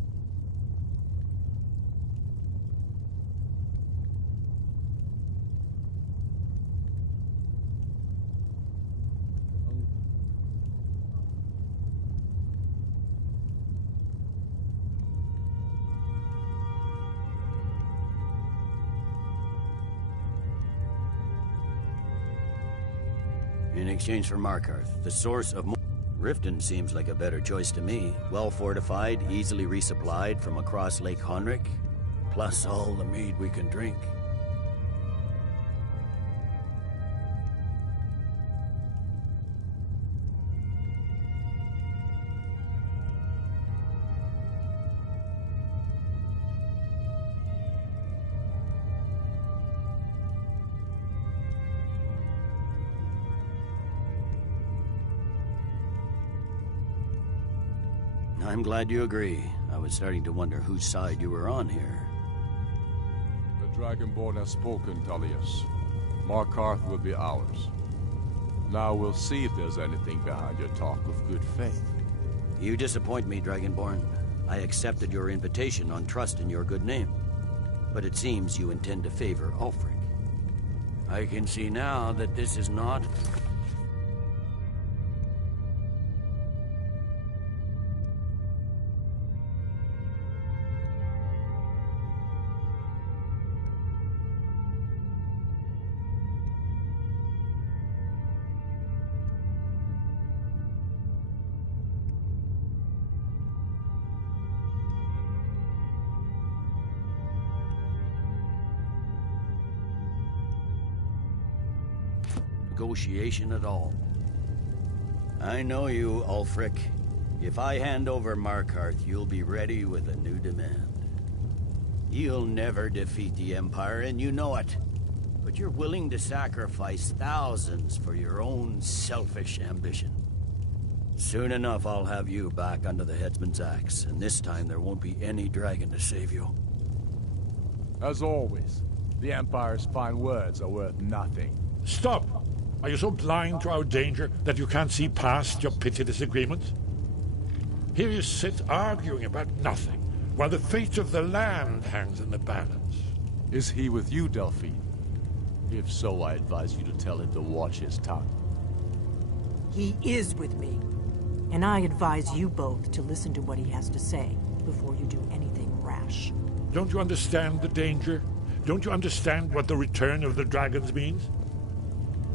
In exchange for Markarth, the source of Riften seems like a better choice to me. Well fortified, easily resupplied from across Lake Honric, plus all the mead we can drink. I'm glad you agree. I was starting to wonder whose side you were on here. The Dragonborn has spoken, Tullius. Markarth will be ours. Now we'll see if there's anything behind your talk of good faith. You disappoint me, Dragonborn. I accepted your invitation on trust in your good name. But it seems you intend to favor Ulfric. I can see now that this is not... negotiation at all. I know you, Ulfric. If I hand over Markarth, you'll be ready with a new demand. You'll never defeat the Empire, and you know it. But you're willing to sacrifice thousands for your own selfish ambition. Soon enough, I'll have you back under the headsman's axe, and this time there won't be any dragon to save you. As always, the Empire's fine words are worth nothing. Stop! Are you so blind to our danger that you can't see past your petty disagreements? Here you sit arguing about nothing, while the fate of the land hangs in the balance. Is he with you, Delphine? If so, I advise you to tell him to watch his tongue. He is with me. And I advise you both to listen to what he has to say before you do anything rash. Don't you understand the danger? Don't you understand what the return of the dragons means?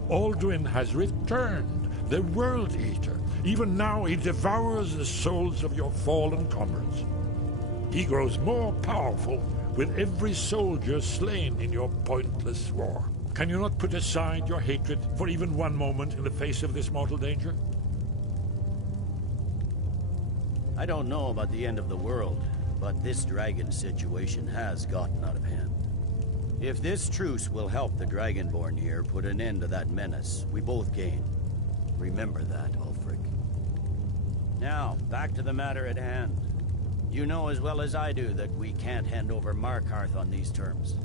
Alduin has returned, the World Eater. Even now he devours the souls of your fallen comrades. He grows more powerful with every soldier slain in your pointless war. Can you not put aside your hatred for even one moment in the face of this mortal danger? I don't know about the end of the world, but this dragon situation has gotten out of hand. If this truce will help the Dragonborn here put an end to that menace, we both gain. Remember that, Ulfric. Now, back to the matter at hand. You know as well as I do that we can't hand over Markarth on these terms.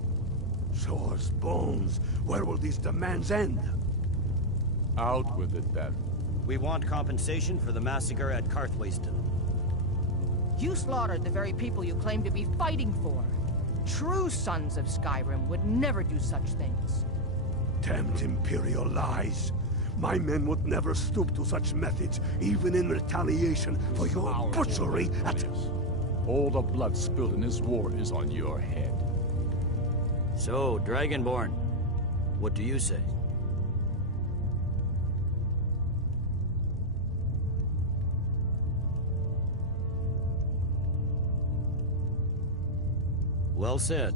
Swords, bones, where will these demands end? Out with it, then. We want compensation for the massacre at Karthwasten. You slaughtered the very people you claim to be fighting for. True sons of Skyrim would never do such things. Damned Imperial lies. My men would never stoop to such methods, even in retaliation for your butchery at... All the blood spilled in this war is on your head. So, Dragonborn, what do you say? Well said.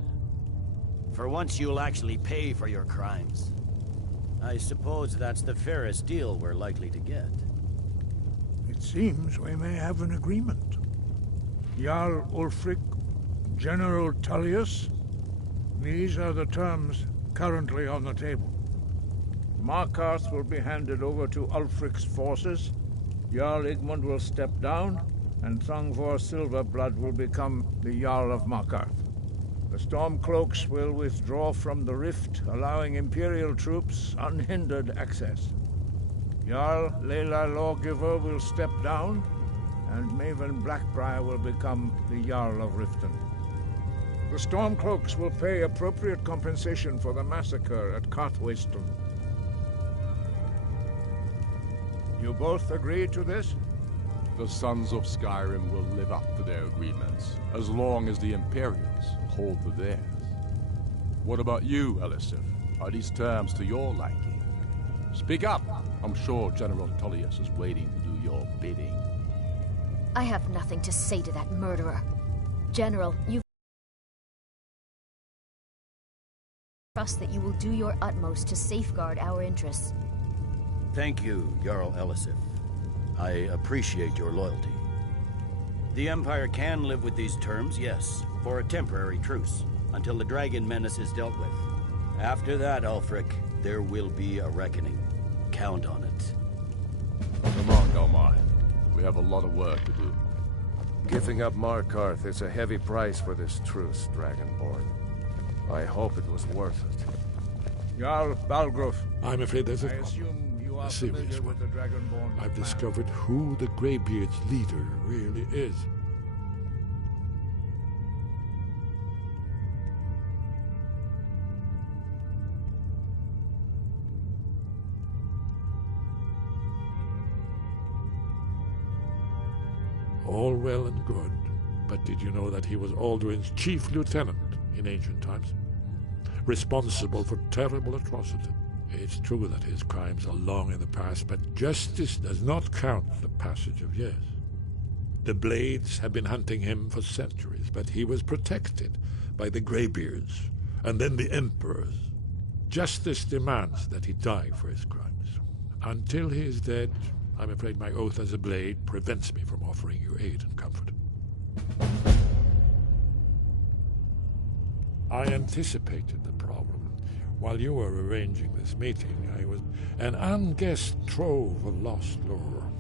For once you'll actually pay for your crimes. I suppose that's the fairest deal we're likely to get. It seems we may have an agreement. Jarl Ulfric, General Tullius, these are the terms currently on the table. Markarth will be handed over to Ulfric's forces, Jarl Igmund will step down, and Thongvor Silverblood will become the Jarl of Markarth. The Stormcloaks will withdraw from the rift, allowing Imperial troops unhindered access. Jarl Leila Lawgiver will step down, and Maven Blackbriar will become the Jarl of Riften. The Stormcloaks will pay appropriate compensation for the massacre at Karthwasten. You both agree to this? The Sons of Skyrim will live up to their agreements, as long as the Imperials hold to theirs. What about you, Elisif? Are these terms to your liking? Speak up! I'm sure General Tullius is waiting to do your bidding. I have nothing to say to that murderer. General, you trust that you will do your utmost to safeguard our interests. Thank you, Jarl Elisif. I appreciate your loyalty. The Empire can live with these terms, yes, for a temporary truce, until the dragon menace is dealt with. After that, Ulfric, there will be a reckoning. Count on it. Come on, Galmar. We have a lot of work to do. Giving up Markarth is a heavy price for this truce, Dragonborn. I hope it was worth it. Jarl Balgruf. I'm afraid there's a serious one. I've discovered who the Greybeard's leader really is. All well and good, but did you know that he was Alduin's chief lieutenant in ancient times? Responsible for terrible atrocity. It's true that his crimes are long in the past, but justice does not count the passage of years. The Blades have been hunting him for centuries, but he was protected by the Greybeards, and then the Emperors. Justice demands that he die for his crimes. Until he is dead, I'm afraid my oath as a Blade prevents me from offering you aid and comfort. I anticipated the problem. While you were arranging this meeting, I was an unguessed trove of lost lore.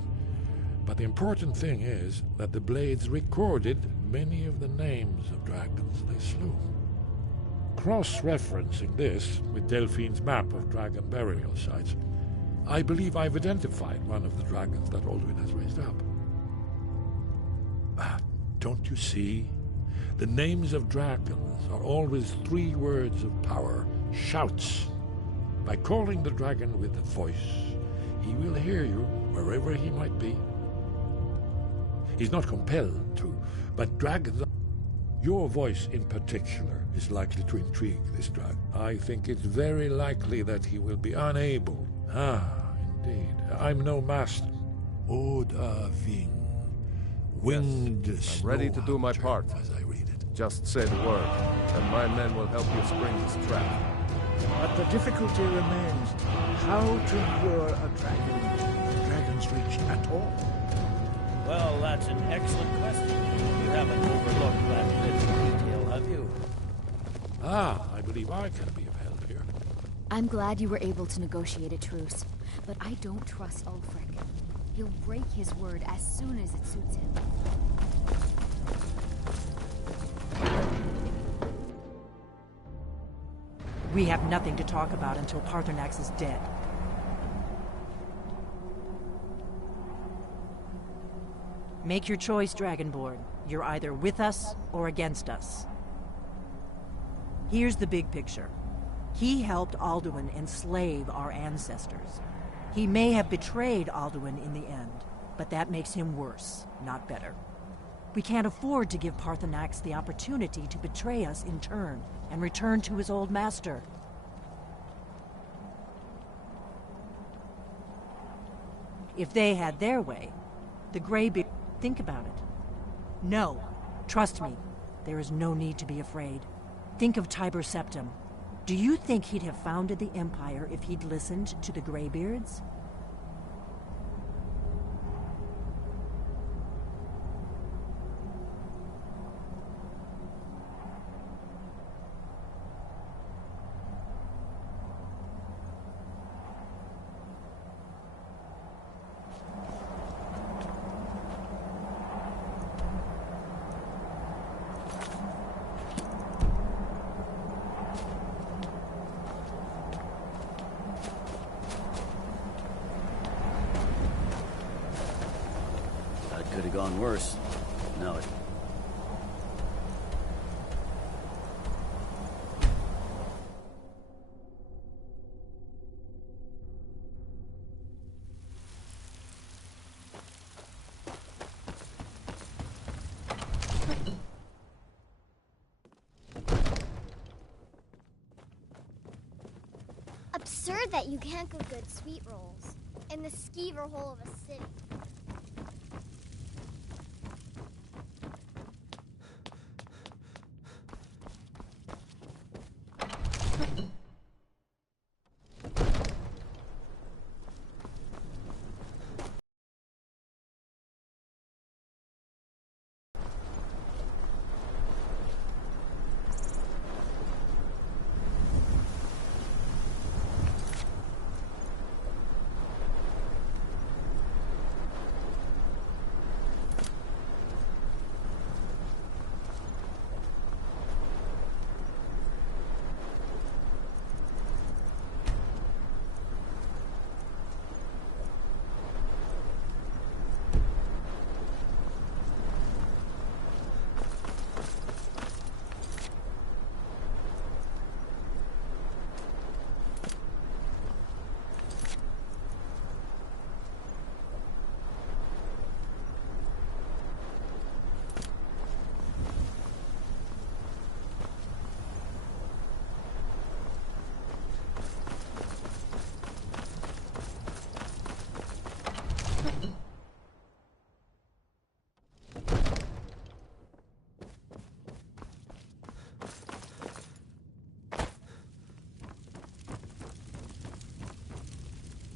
But the important thing is that the Blades recorded many of the names of dragons they slew. Cross-referencing this with Delphine's map of dragon burial sites, I believe I've identified one of the dragons that Alduin has raised up. Don't you see? The names of dragons are always 3 words of power, shouts. By calling the dragon with a voice, he will hear you wherever he might be. He's not compelled to, but dragons... Your voice in particular is likely to intrigue this dragon. I think it's very likely that he will be unable... Indeed. I'm no master. Odaving. Winged yes, I'm ready to do my part. As I read it. Just say the word, and my men will help you spring this trap. But the difficulty remains how to lure a dragon's reach at all. Well, that's an excellent question. You haven't overlooked that little detail, have you? I believe I can be of help here. I'm glad you were able to negotiate a truce, but I don't trust Ulfric. He'll break his word as soon as it suits him. We have nothing to talk about until Paarthurnax is dead. Make your choice, Dragonborn. You're either with us or against us. Here's the big picture. He helped Alduin enslave our ancestors. He may have betrayed Alduin in the end, but that makes him worse, not better. We can't afford to give Paarthurnax the opportunity to betray us in turn and return to his old master. If they had their way, the Greybeard... Think about it. No. Trust me. There is no need to be afraid. Think of Tiber Septim. Do you think he'd have founded the Empire if he'd listened to the Greybeards? Could have gone worse. No, it... Absurd that you can't cook good sweet rolls in the skeever hole of a city.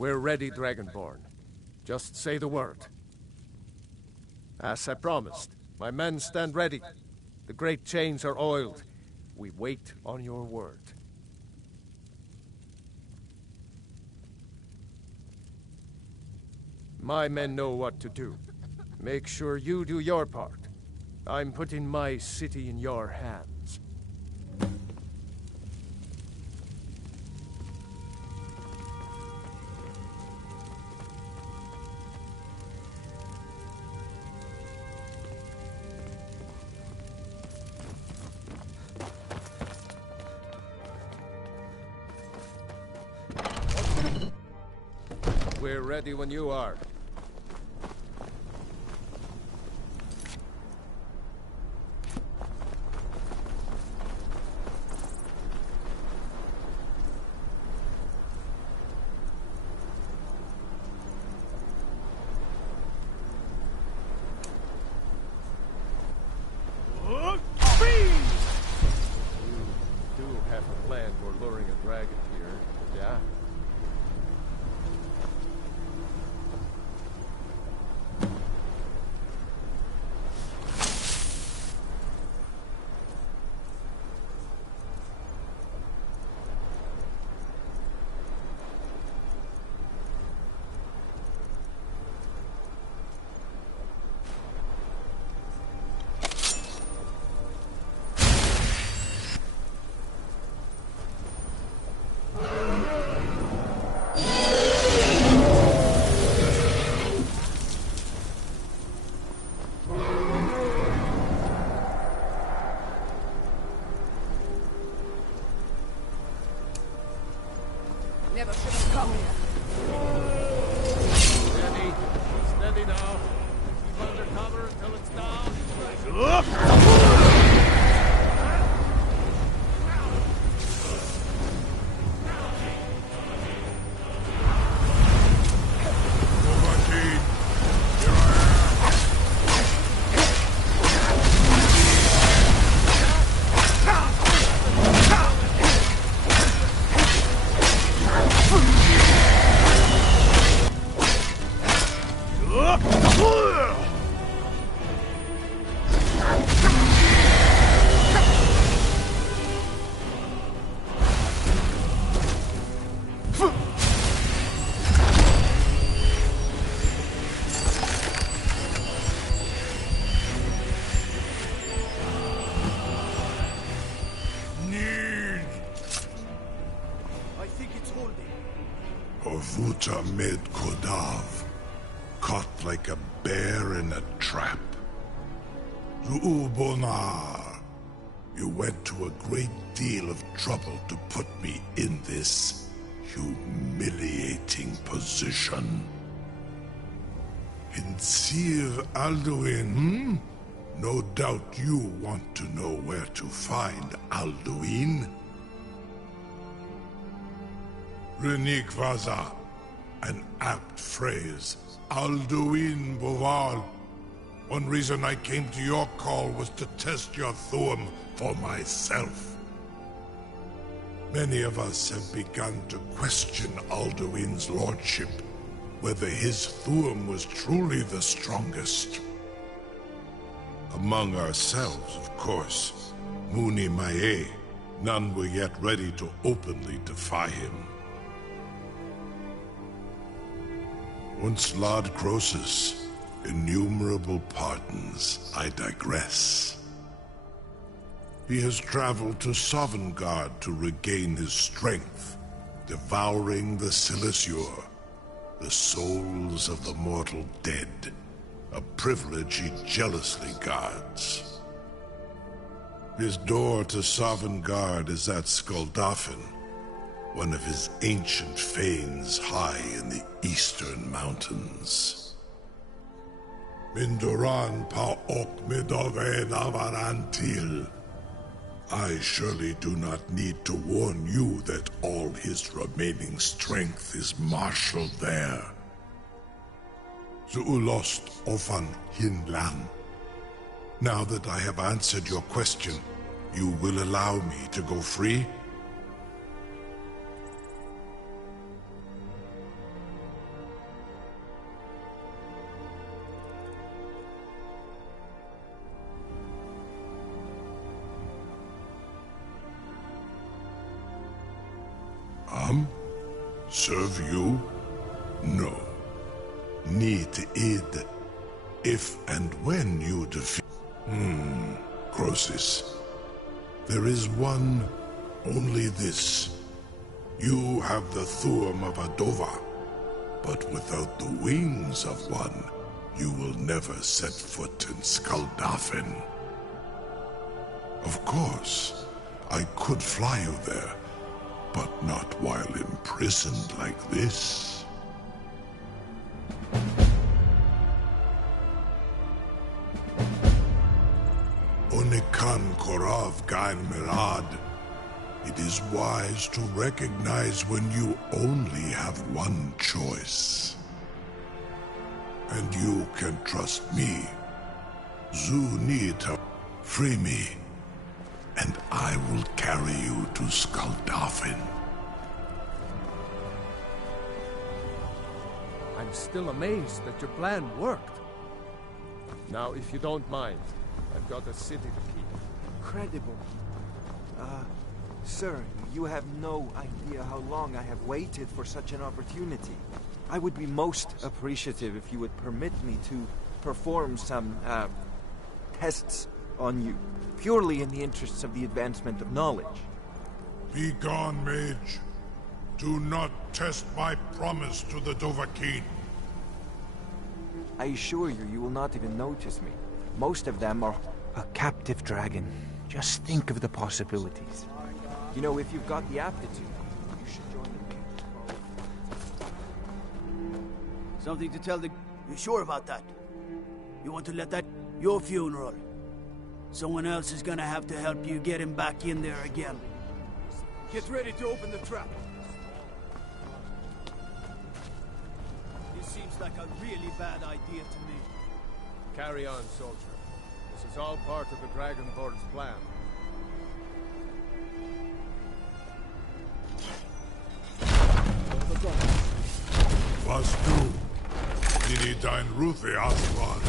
We're ready, Dragonborn. Just say the word. As I promised, my men stand ready. The great chains are oiled. We wait on your word. My men know what to do. Make sure you do your part. I'm putting my city in your hands. We're ready when you are. You do have a plan for luring a dragon here, yeah? Never should have come here. Steady. Steady now. Keep under cover until it's down. Orvuta Med Kodav, caught like a bear in a trap. Zuubonar, you went to a great deal of trouble to put me in this humiliating position. Hinsir Alduin, No doubt you want to know where to find Alduin. Renik Vaza, an apt phrase. Alduin Boval. One reason I came to your call was to test your Thuum for myself. Many of us have begun to question Alduin's lordship, whether his Thuum was truly the strongest. Among ourselves, of course, Muni Mae, none were yet ready to openly defy him. Once Lord Croesus, innumerable pardons, I digress. He has traveled to Sovngarde to regain his strength, devouring the Silesure, the souls of the mortal dead, a privilege he jealously guards. His door to Sovngarde is at Skuldafn, one of his ancient fanes high in the eastern mountains. Minduran pa ok midove navarantil. I surely do not need to warn you that all his remaining strength is marshaled there. Zuulost ofan hinlan. Now that I have answered your question, you will allow me to go free? Serve you? No. Need id. If and when you defeat... Croesus. There is one, only this. You have the thumb of a Dova, but without the wings of one, you will never set foot in Skuldafn. Of course, I could fly you there, but not while imprisoned like this. Onikan Korav Gain Mirad. It is wise to recognize when you only have one choice. And you can trust me. Zu need to free me, and I will carry you to Skuldafn. I'm still amazed that your plan worked. Now, if you don't mind, I've got a city to keep. Incredible. Sir, you have no idea how long I have waited for such an opportunity. I would be most appreciative if you would permit me to perform some, tests on you, purely in the interests of the advancement of knowledge. Be gone, mage. Do not test my promise to the Dovahkiin. I assure you, you will not even notice me. Most of them are a captive dragon. Just think of the possibilities. You know, if you've got the aptitude, you should join the mage. Something to tell the... You sure about that? You want to let that... Your funeral. Someone else is gonna have to help you get him back in there again. Get ready to open the trap. This seems like a really bad idea to me. Carry on, soldier. This is all part of the Dragonborn's plan. Was du? Dini dein Ruthi Aswan.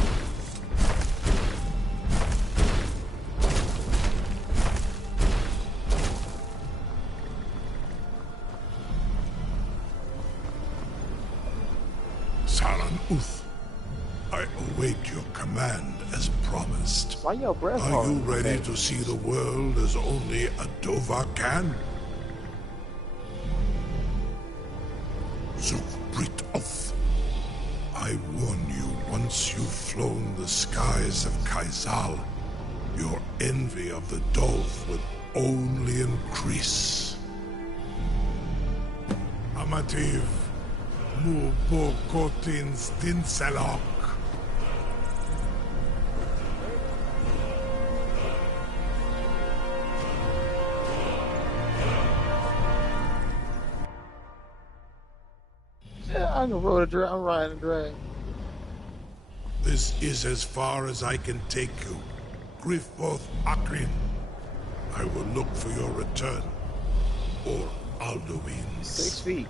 Saran Uth, I await your command as promised. Why your breath Are you ready to see the world as only a Dova can? Zukbrit Oth. I warn you, once you've flown the skies of Kaizal, your envy of the Dolph will only increase. Amativ, Mubo Kotin Stinselok. I can roll a drag. I'm riding a drag. This is as far as I can take you. Griffboth Akrin. I will look for your return. Or Alduin's. 6 feet.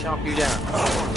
Chomp you down.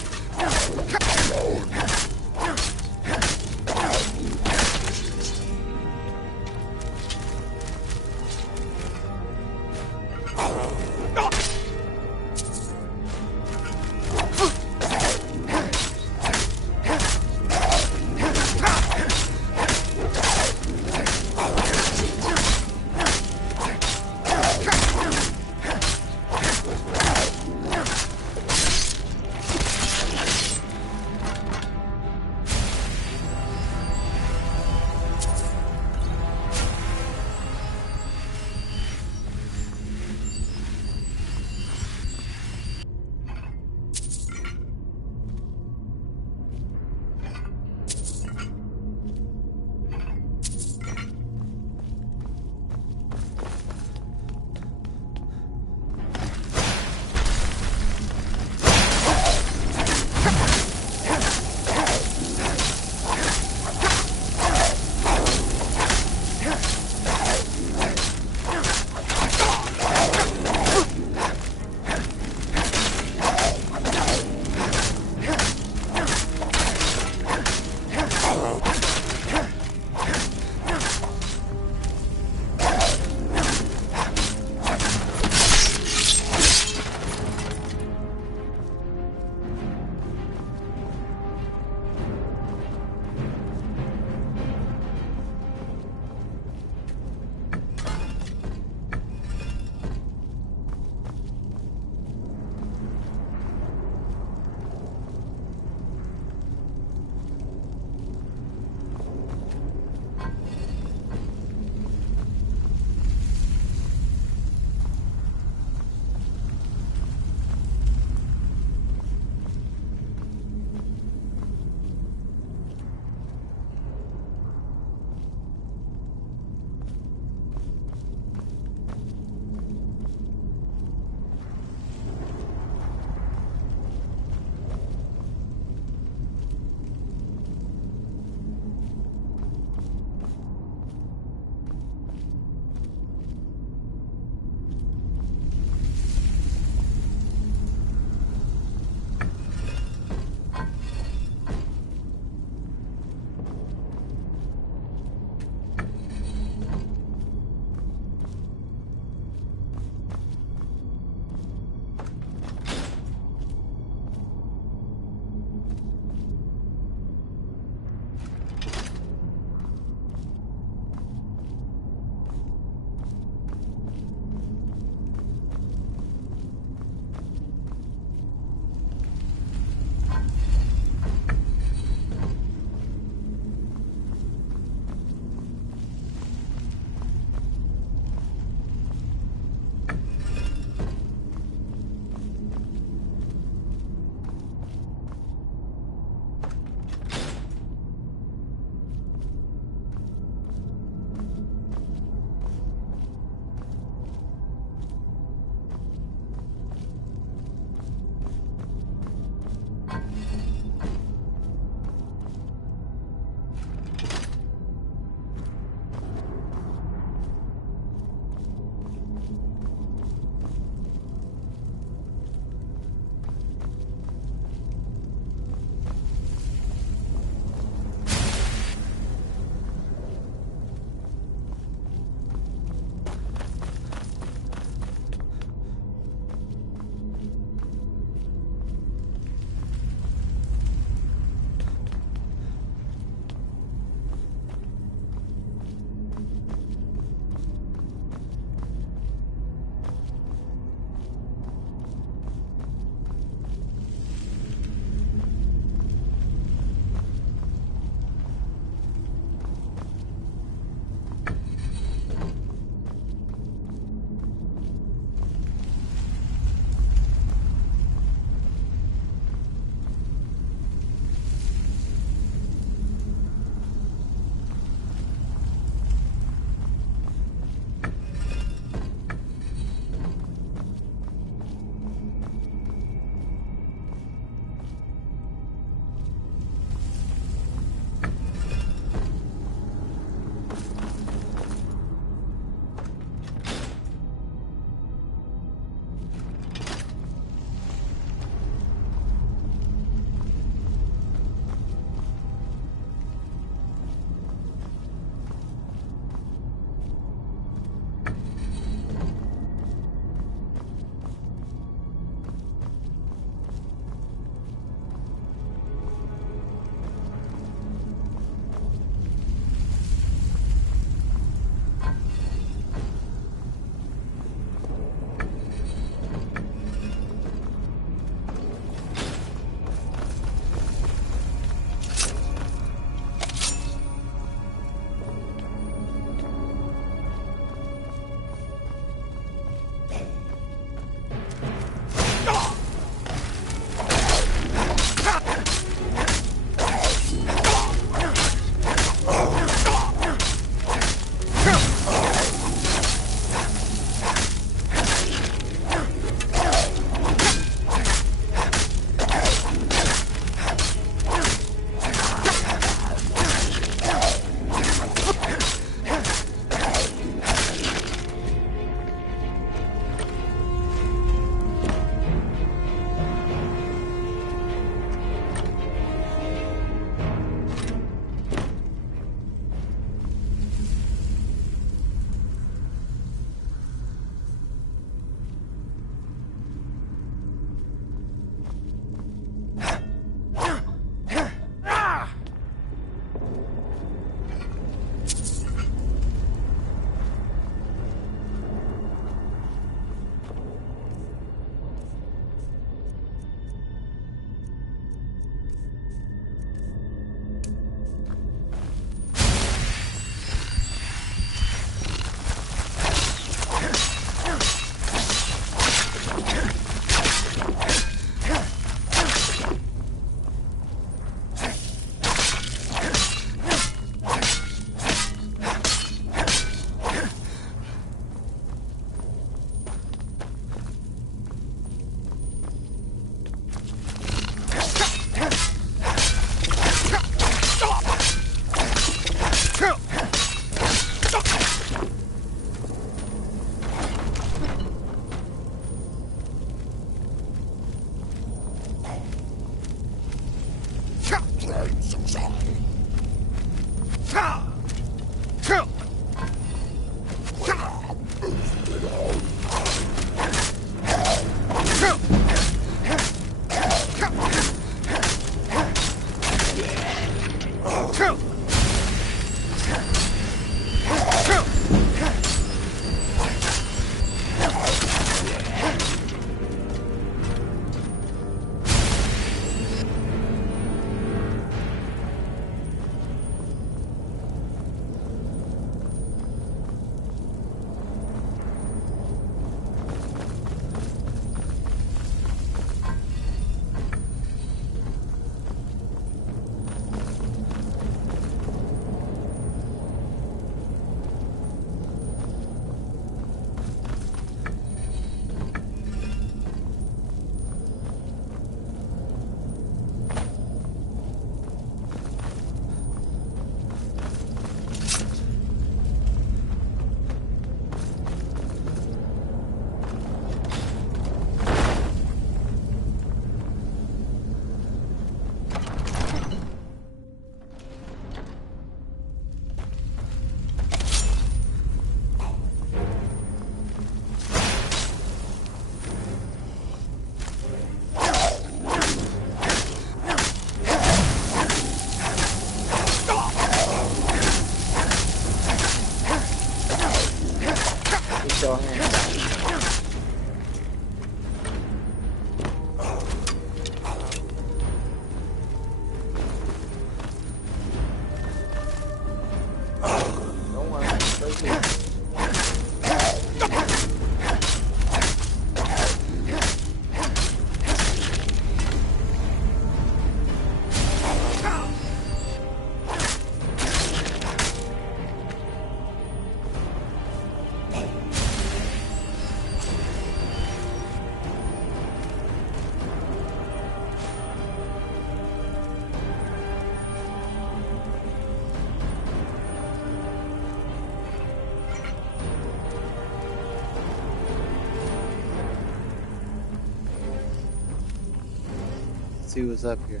see what's up here.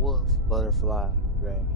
Wolf, butterfly, dragon.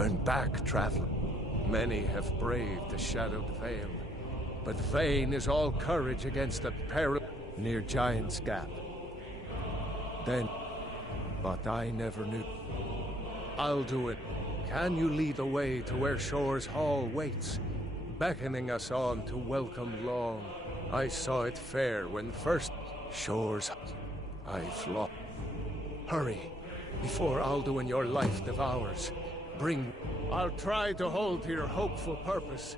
Turn back, traveler. Many have braved the shadowed vale, but vain is all courage against the peril near Giant's Gap. Then, but I never knew. I'll do it. Can you lead the way to where Shore's Hall waits, beckoning us on to welcome long? I saw it fair when first Shore's I flop. Hurry, before Alduin your life devours. Bring. I'll try to hold to your hopeful purpose.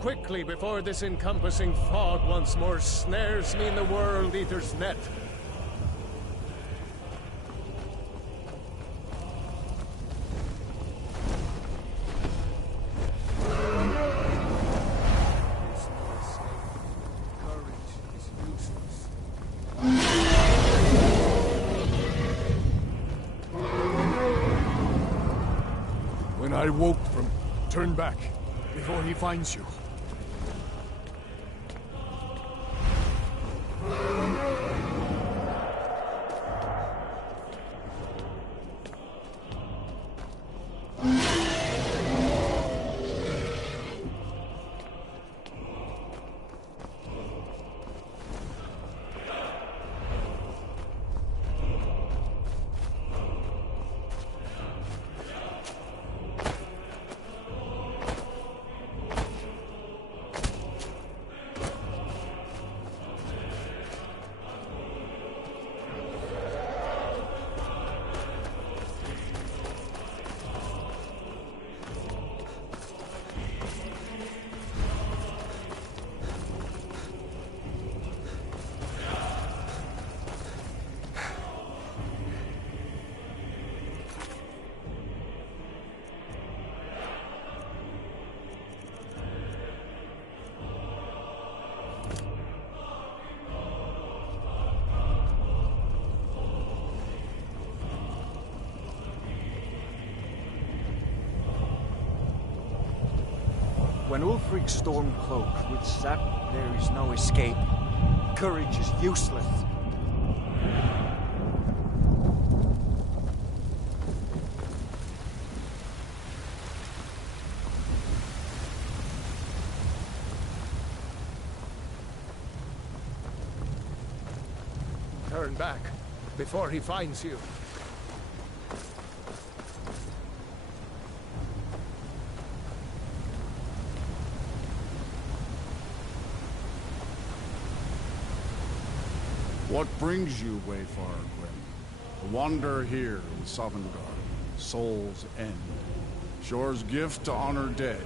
Quickly, before this encompassing fog once more snares me in the World Eater's net. I woke from... Turn back, before he finds you. When Ulfric's Stormcloak would sap, there is no escape. Courage is useless. Turn back, before he finds you. What brings you, Wayfarer Grim? A wanderer here in Sovngarde, Soul's End. Shore's gift to honor dead.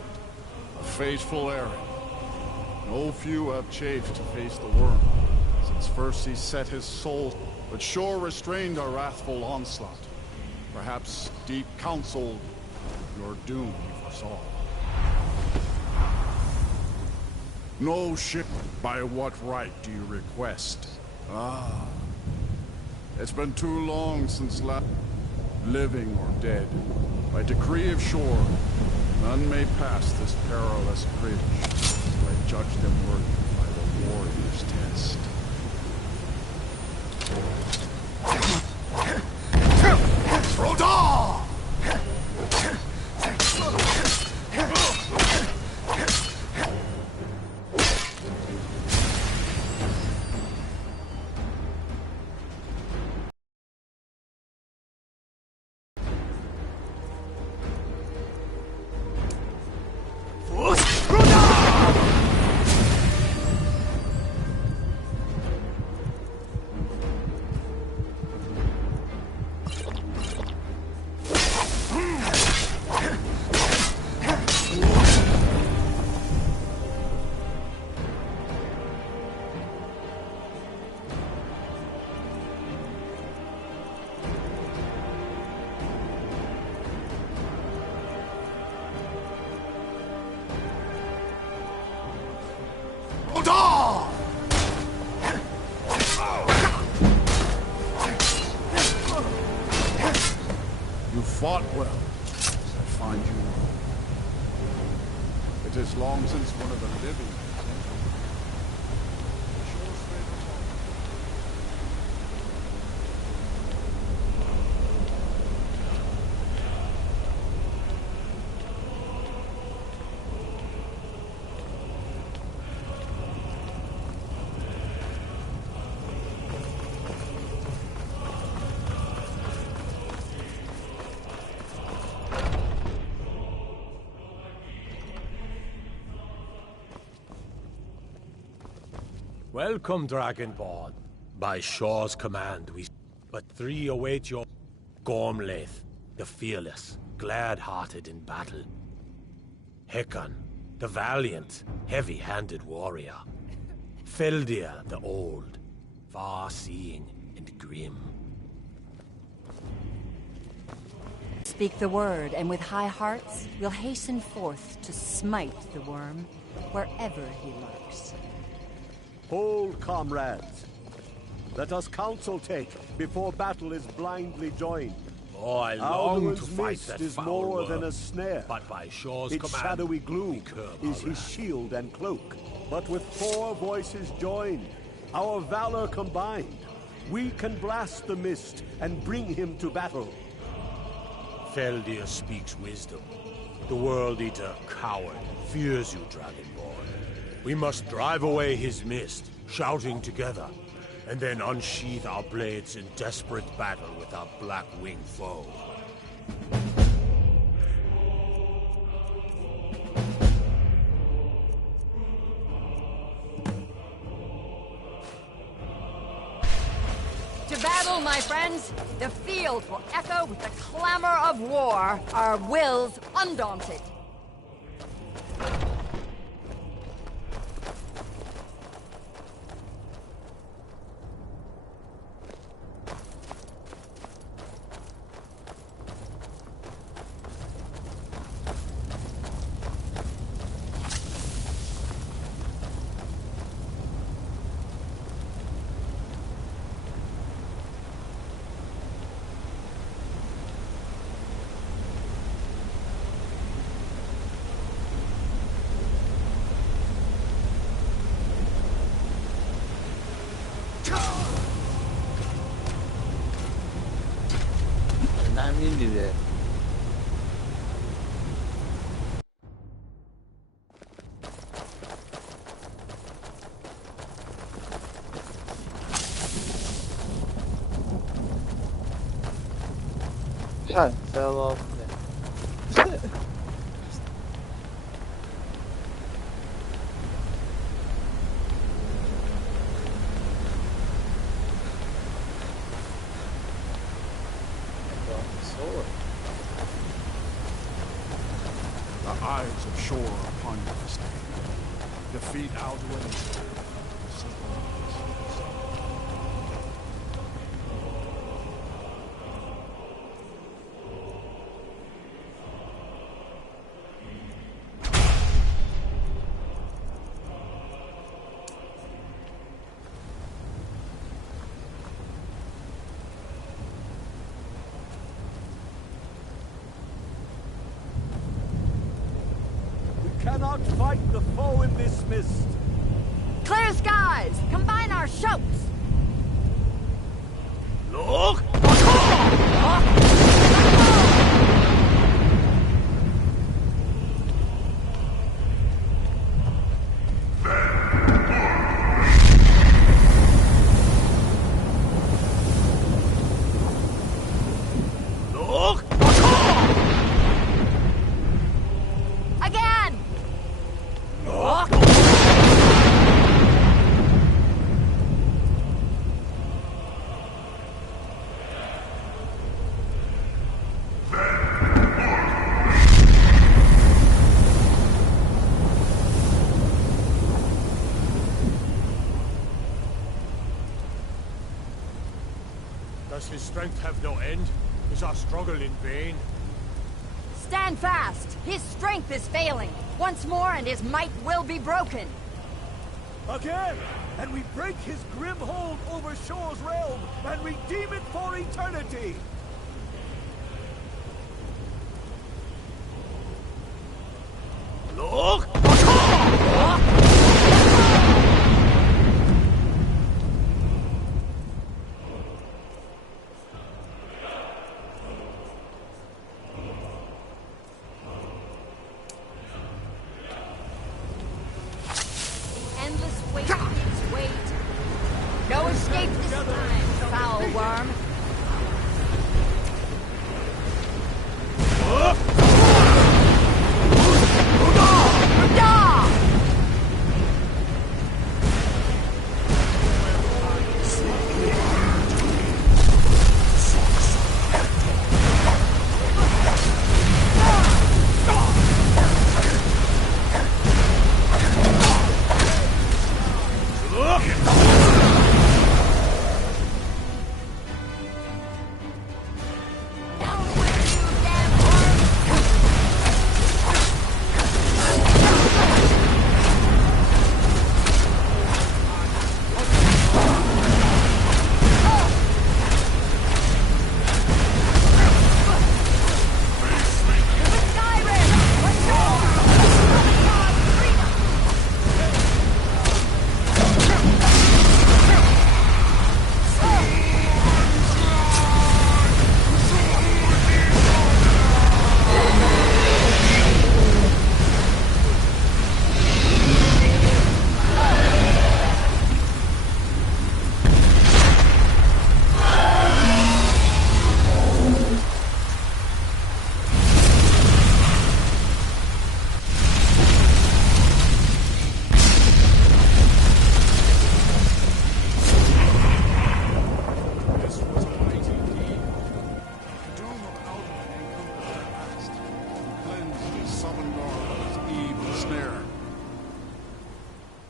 A fateful errand. No few have chafed to face the worm, since first he set his soul, but Shore restrained our wrathful onslaught. Perhaps deep counsel, your doom he foresaw. No ship, by what right do you request? Ah, it's been too long since living or dead. By decree of Shore, none may pass this perilous bridge, till I judge them worthy by the warrior's test. Rodar! You fought well, as I find you wrong. It is long since one of the living has entered. Shore's favorite Welcome, Dragonborn. By Shaw's command, but 3 await your Gormlaith, the fearless, glad-hearted in battle. Hekon, the valiant, heavy-handed warrior. Feldir, the old, far-seeing and grim. Speak the word, and with high hearts, we'll hasten forth to smite the worm, wherever he lurks. Hold, comrades. Let us counsel take before battle is blindly joined. Oh, I long to Alduin's fight mist that is foul more worm, than a snare. but by Shaw's Its command, shadowy gloom we curb is our his wrath. shield and cloak. But with 4 voices joined, our valor combined, we can blast the mist and bring him to battle. Feldir speaks wisdom. The World Eater, coward, fears you, Dragonborn. We must drive away his mist, shouting together, and then unsheath our blades in desperate battle with our black-winged foe. To battle, my friends! The field will echo with the clamor of war, our wills undaunted. I didn't mean to do that. Shot fell off there. The eyes of Shore are upon you this day. Defeat Alduin. Cannot fight the foe in this mist. Clear skies! Combine our shouts! Look! Look! Again! Look! Does his strength have no end? Is our struggle in vain? Stand fast! His strength is failing. Once more and his might will be broken. Again! And we break his grim hold over Shore's realm and redeem it for eternity! Look! Endless wait gives way to... No escape this time, foul worm.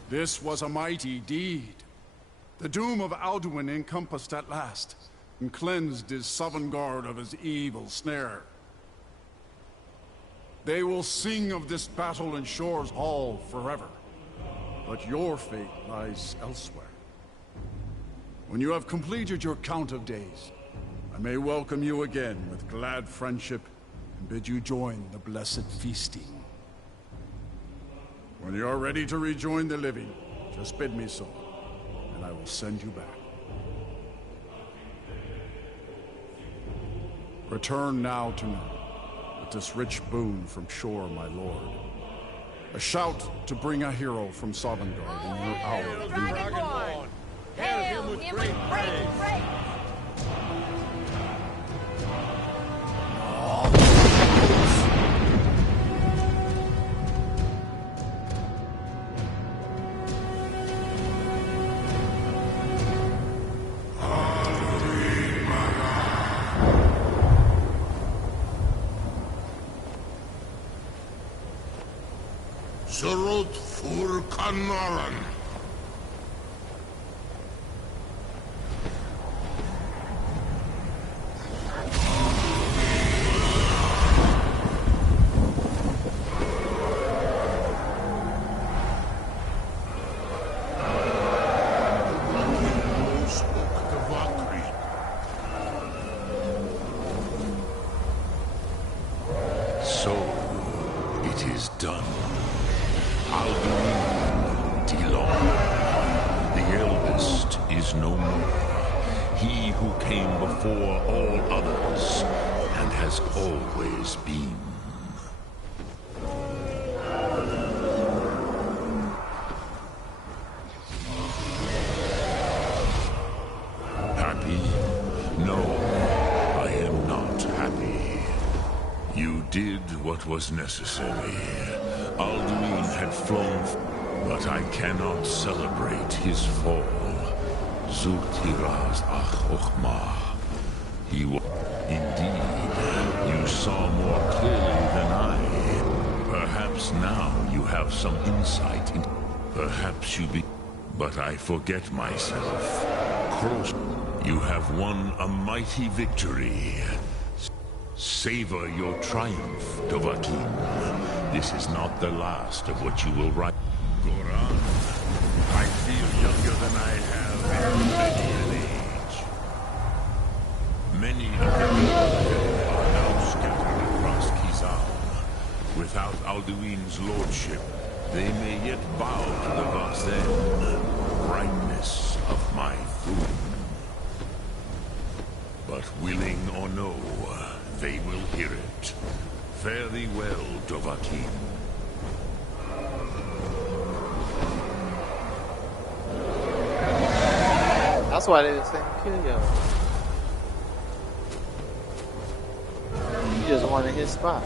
This was a mighty deed. The doom of Alduin encompassed at last, and cleansed his Sovngarde of his evil snare. They will sing of this battle in Shore's Hall forever, but your fate lies elsewhere. When you have completed your count of days, I may welcome you again with glad friendship and bid you join the blessed feasting. When you are ready to rejoin the living, just bid me so, and I will send you back. Return now to me with this rich boon from Shore, my lord. A shout to bring a hero from Sovngarde in your hour of need. Hail him with great praise! Surut fur Kanaran. So, it is done. Alduin Dilon, the eldest, is no more. He who came before all others, and has always been. Happy? No, I am not happy. You did what was necessary. Alduin had flown, but I cannot celebrate his fall. Zultiraz Ach-Ochma. He was... Indeed, you saw more clearly than I. Perhaps now you have some insight into... Perhaps you be... But I forget myself. Kroos, you have won a mighty victory. Savor your triumph, Dovahkiin. This is not the last of what you will write. Goran, I feel younger than I have in many an age. Many of the people are now scattered across Kizal. Without Alduin's lordship, they may yet bow to the Vazen, brightness of my food. But willing or no, they will hear it. Fare thee well, Dovahkiin. That's why they were saying kill you. You just wanted his spot.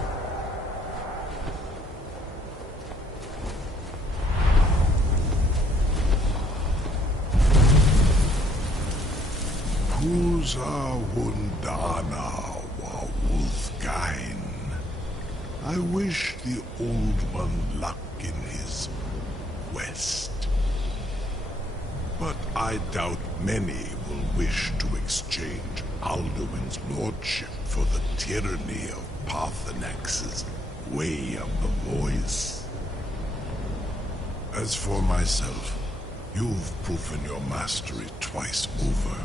Kuza Wundana wa Wolfgain. I wish the Old One luck in his quest. But I doubt many will wish to exchange Alduin's lordship for the tyranny of Paarthurnax's way of the voice. As for myself, you've proven your mastery twice over.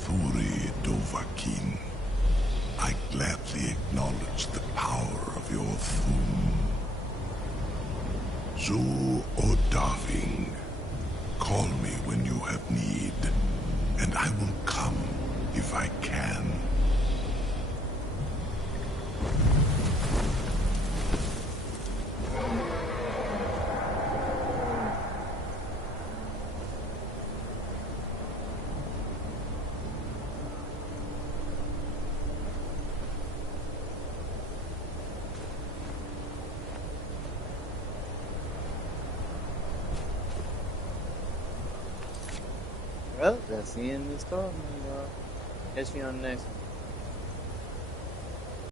Thuri Dovahkiin, I gladly acknowledge the power of your Thum. Zu Odaving, call me when you have need, and I will come if I can. Well, that's the end of the story, y'all. Catch me on the next one.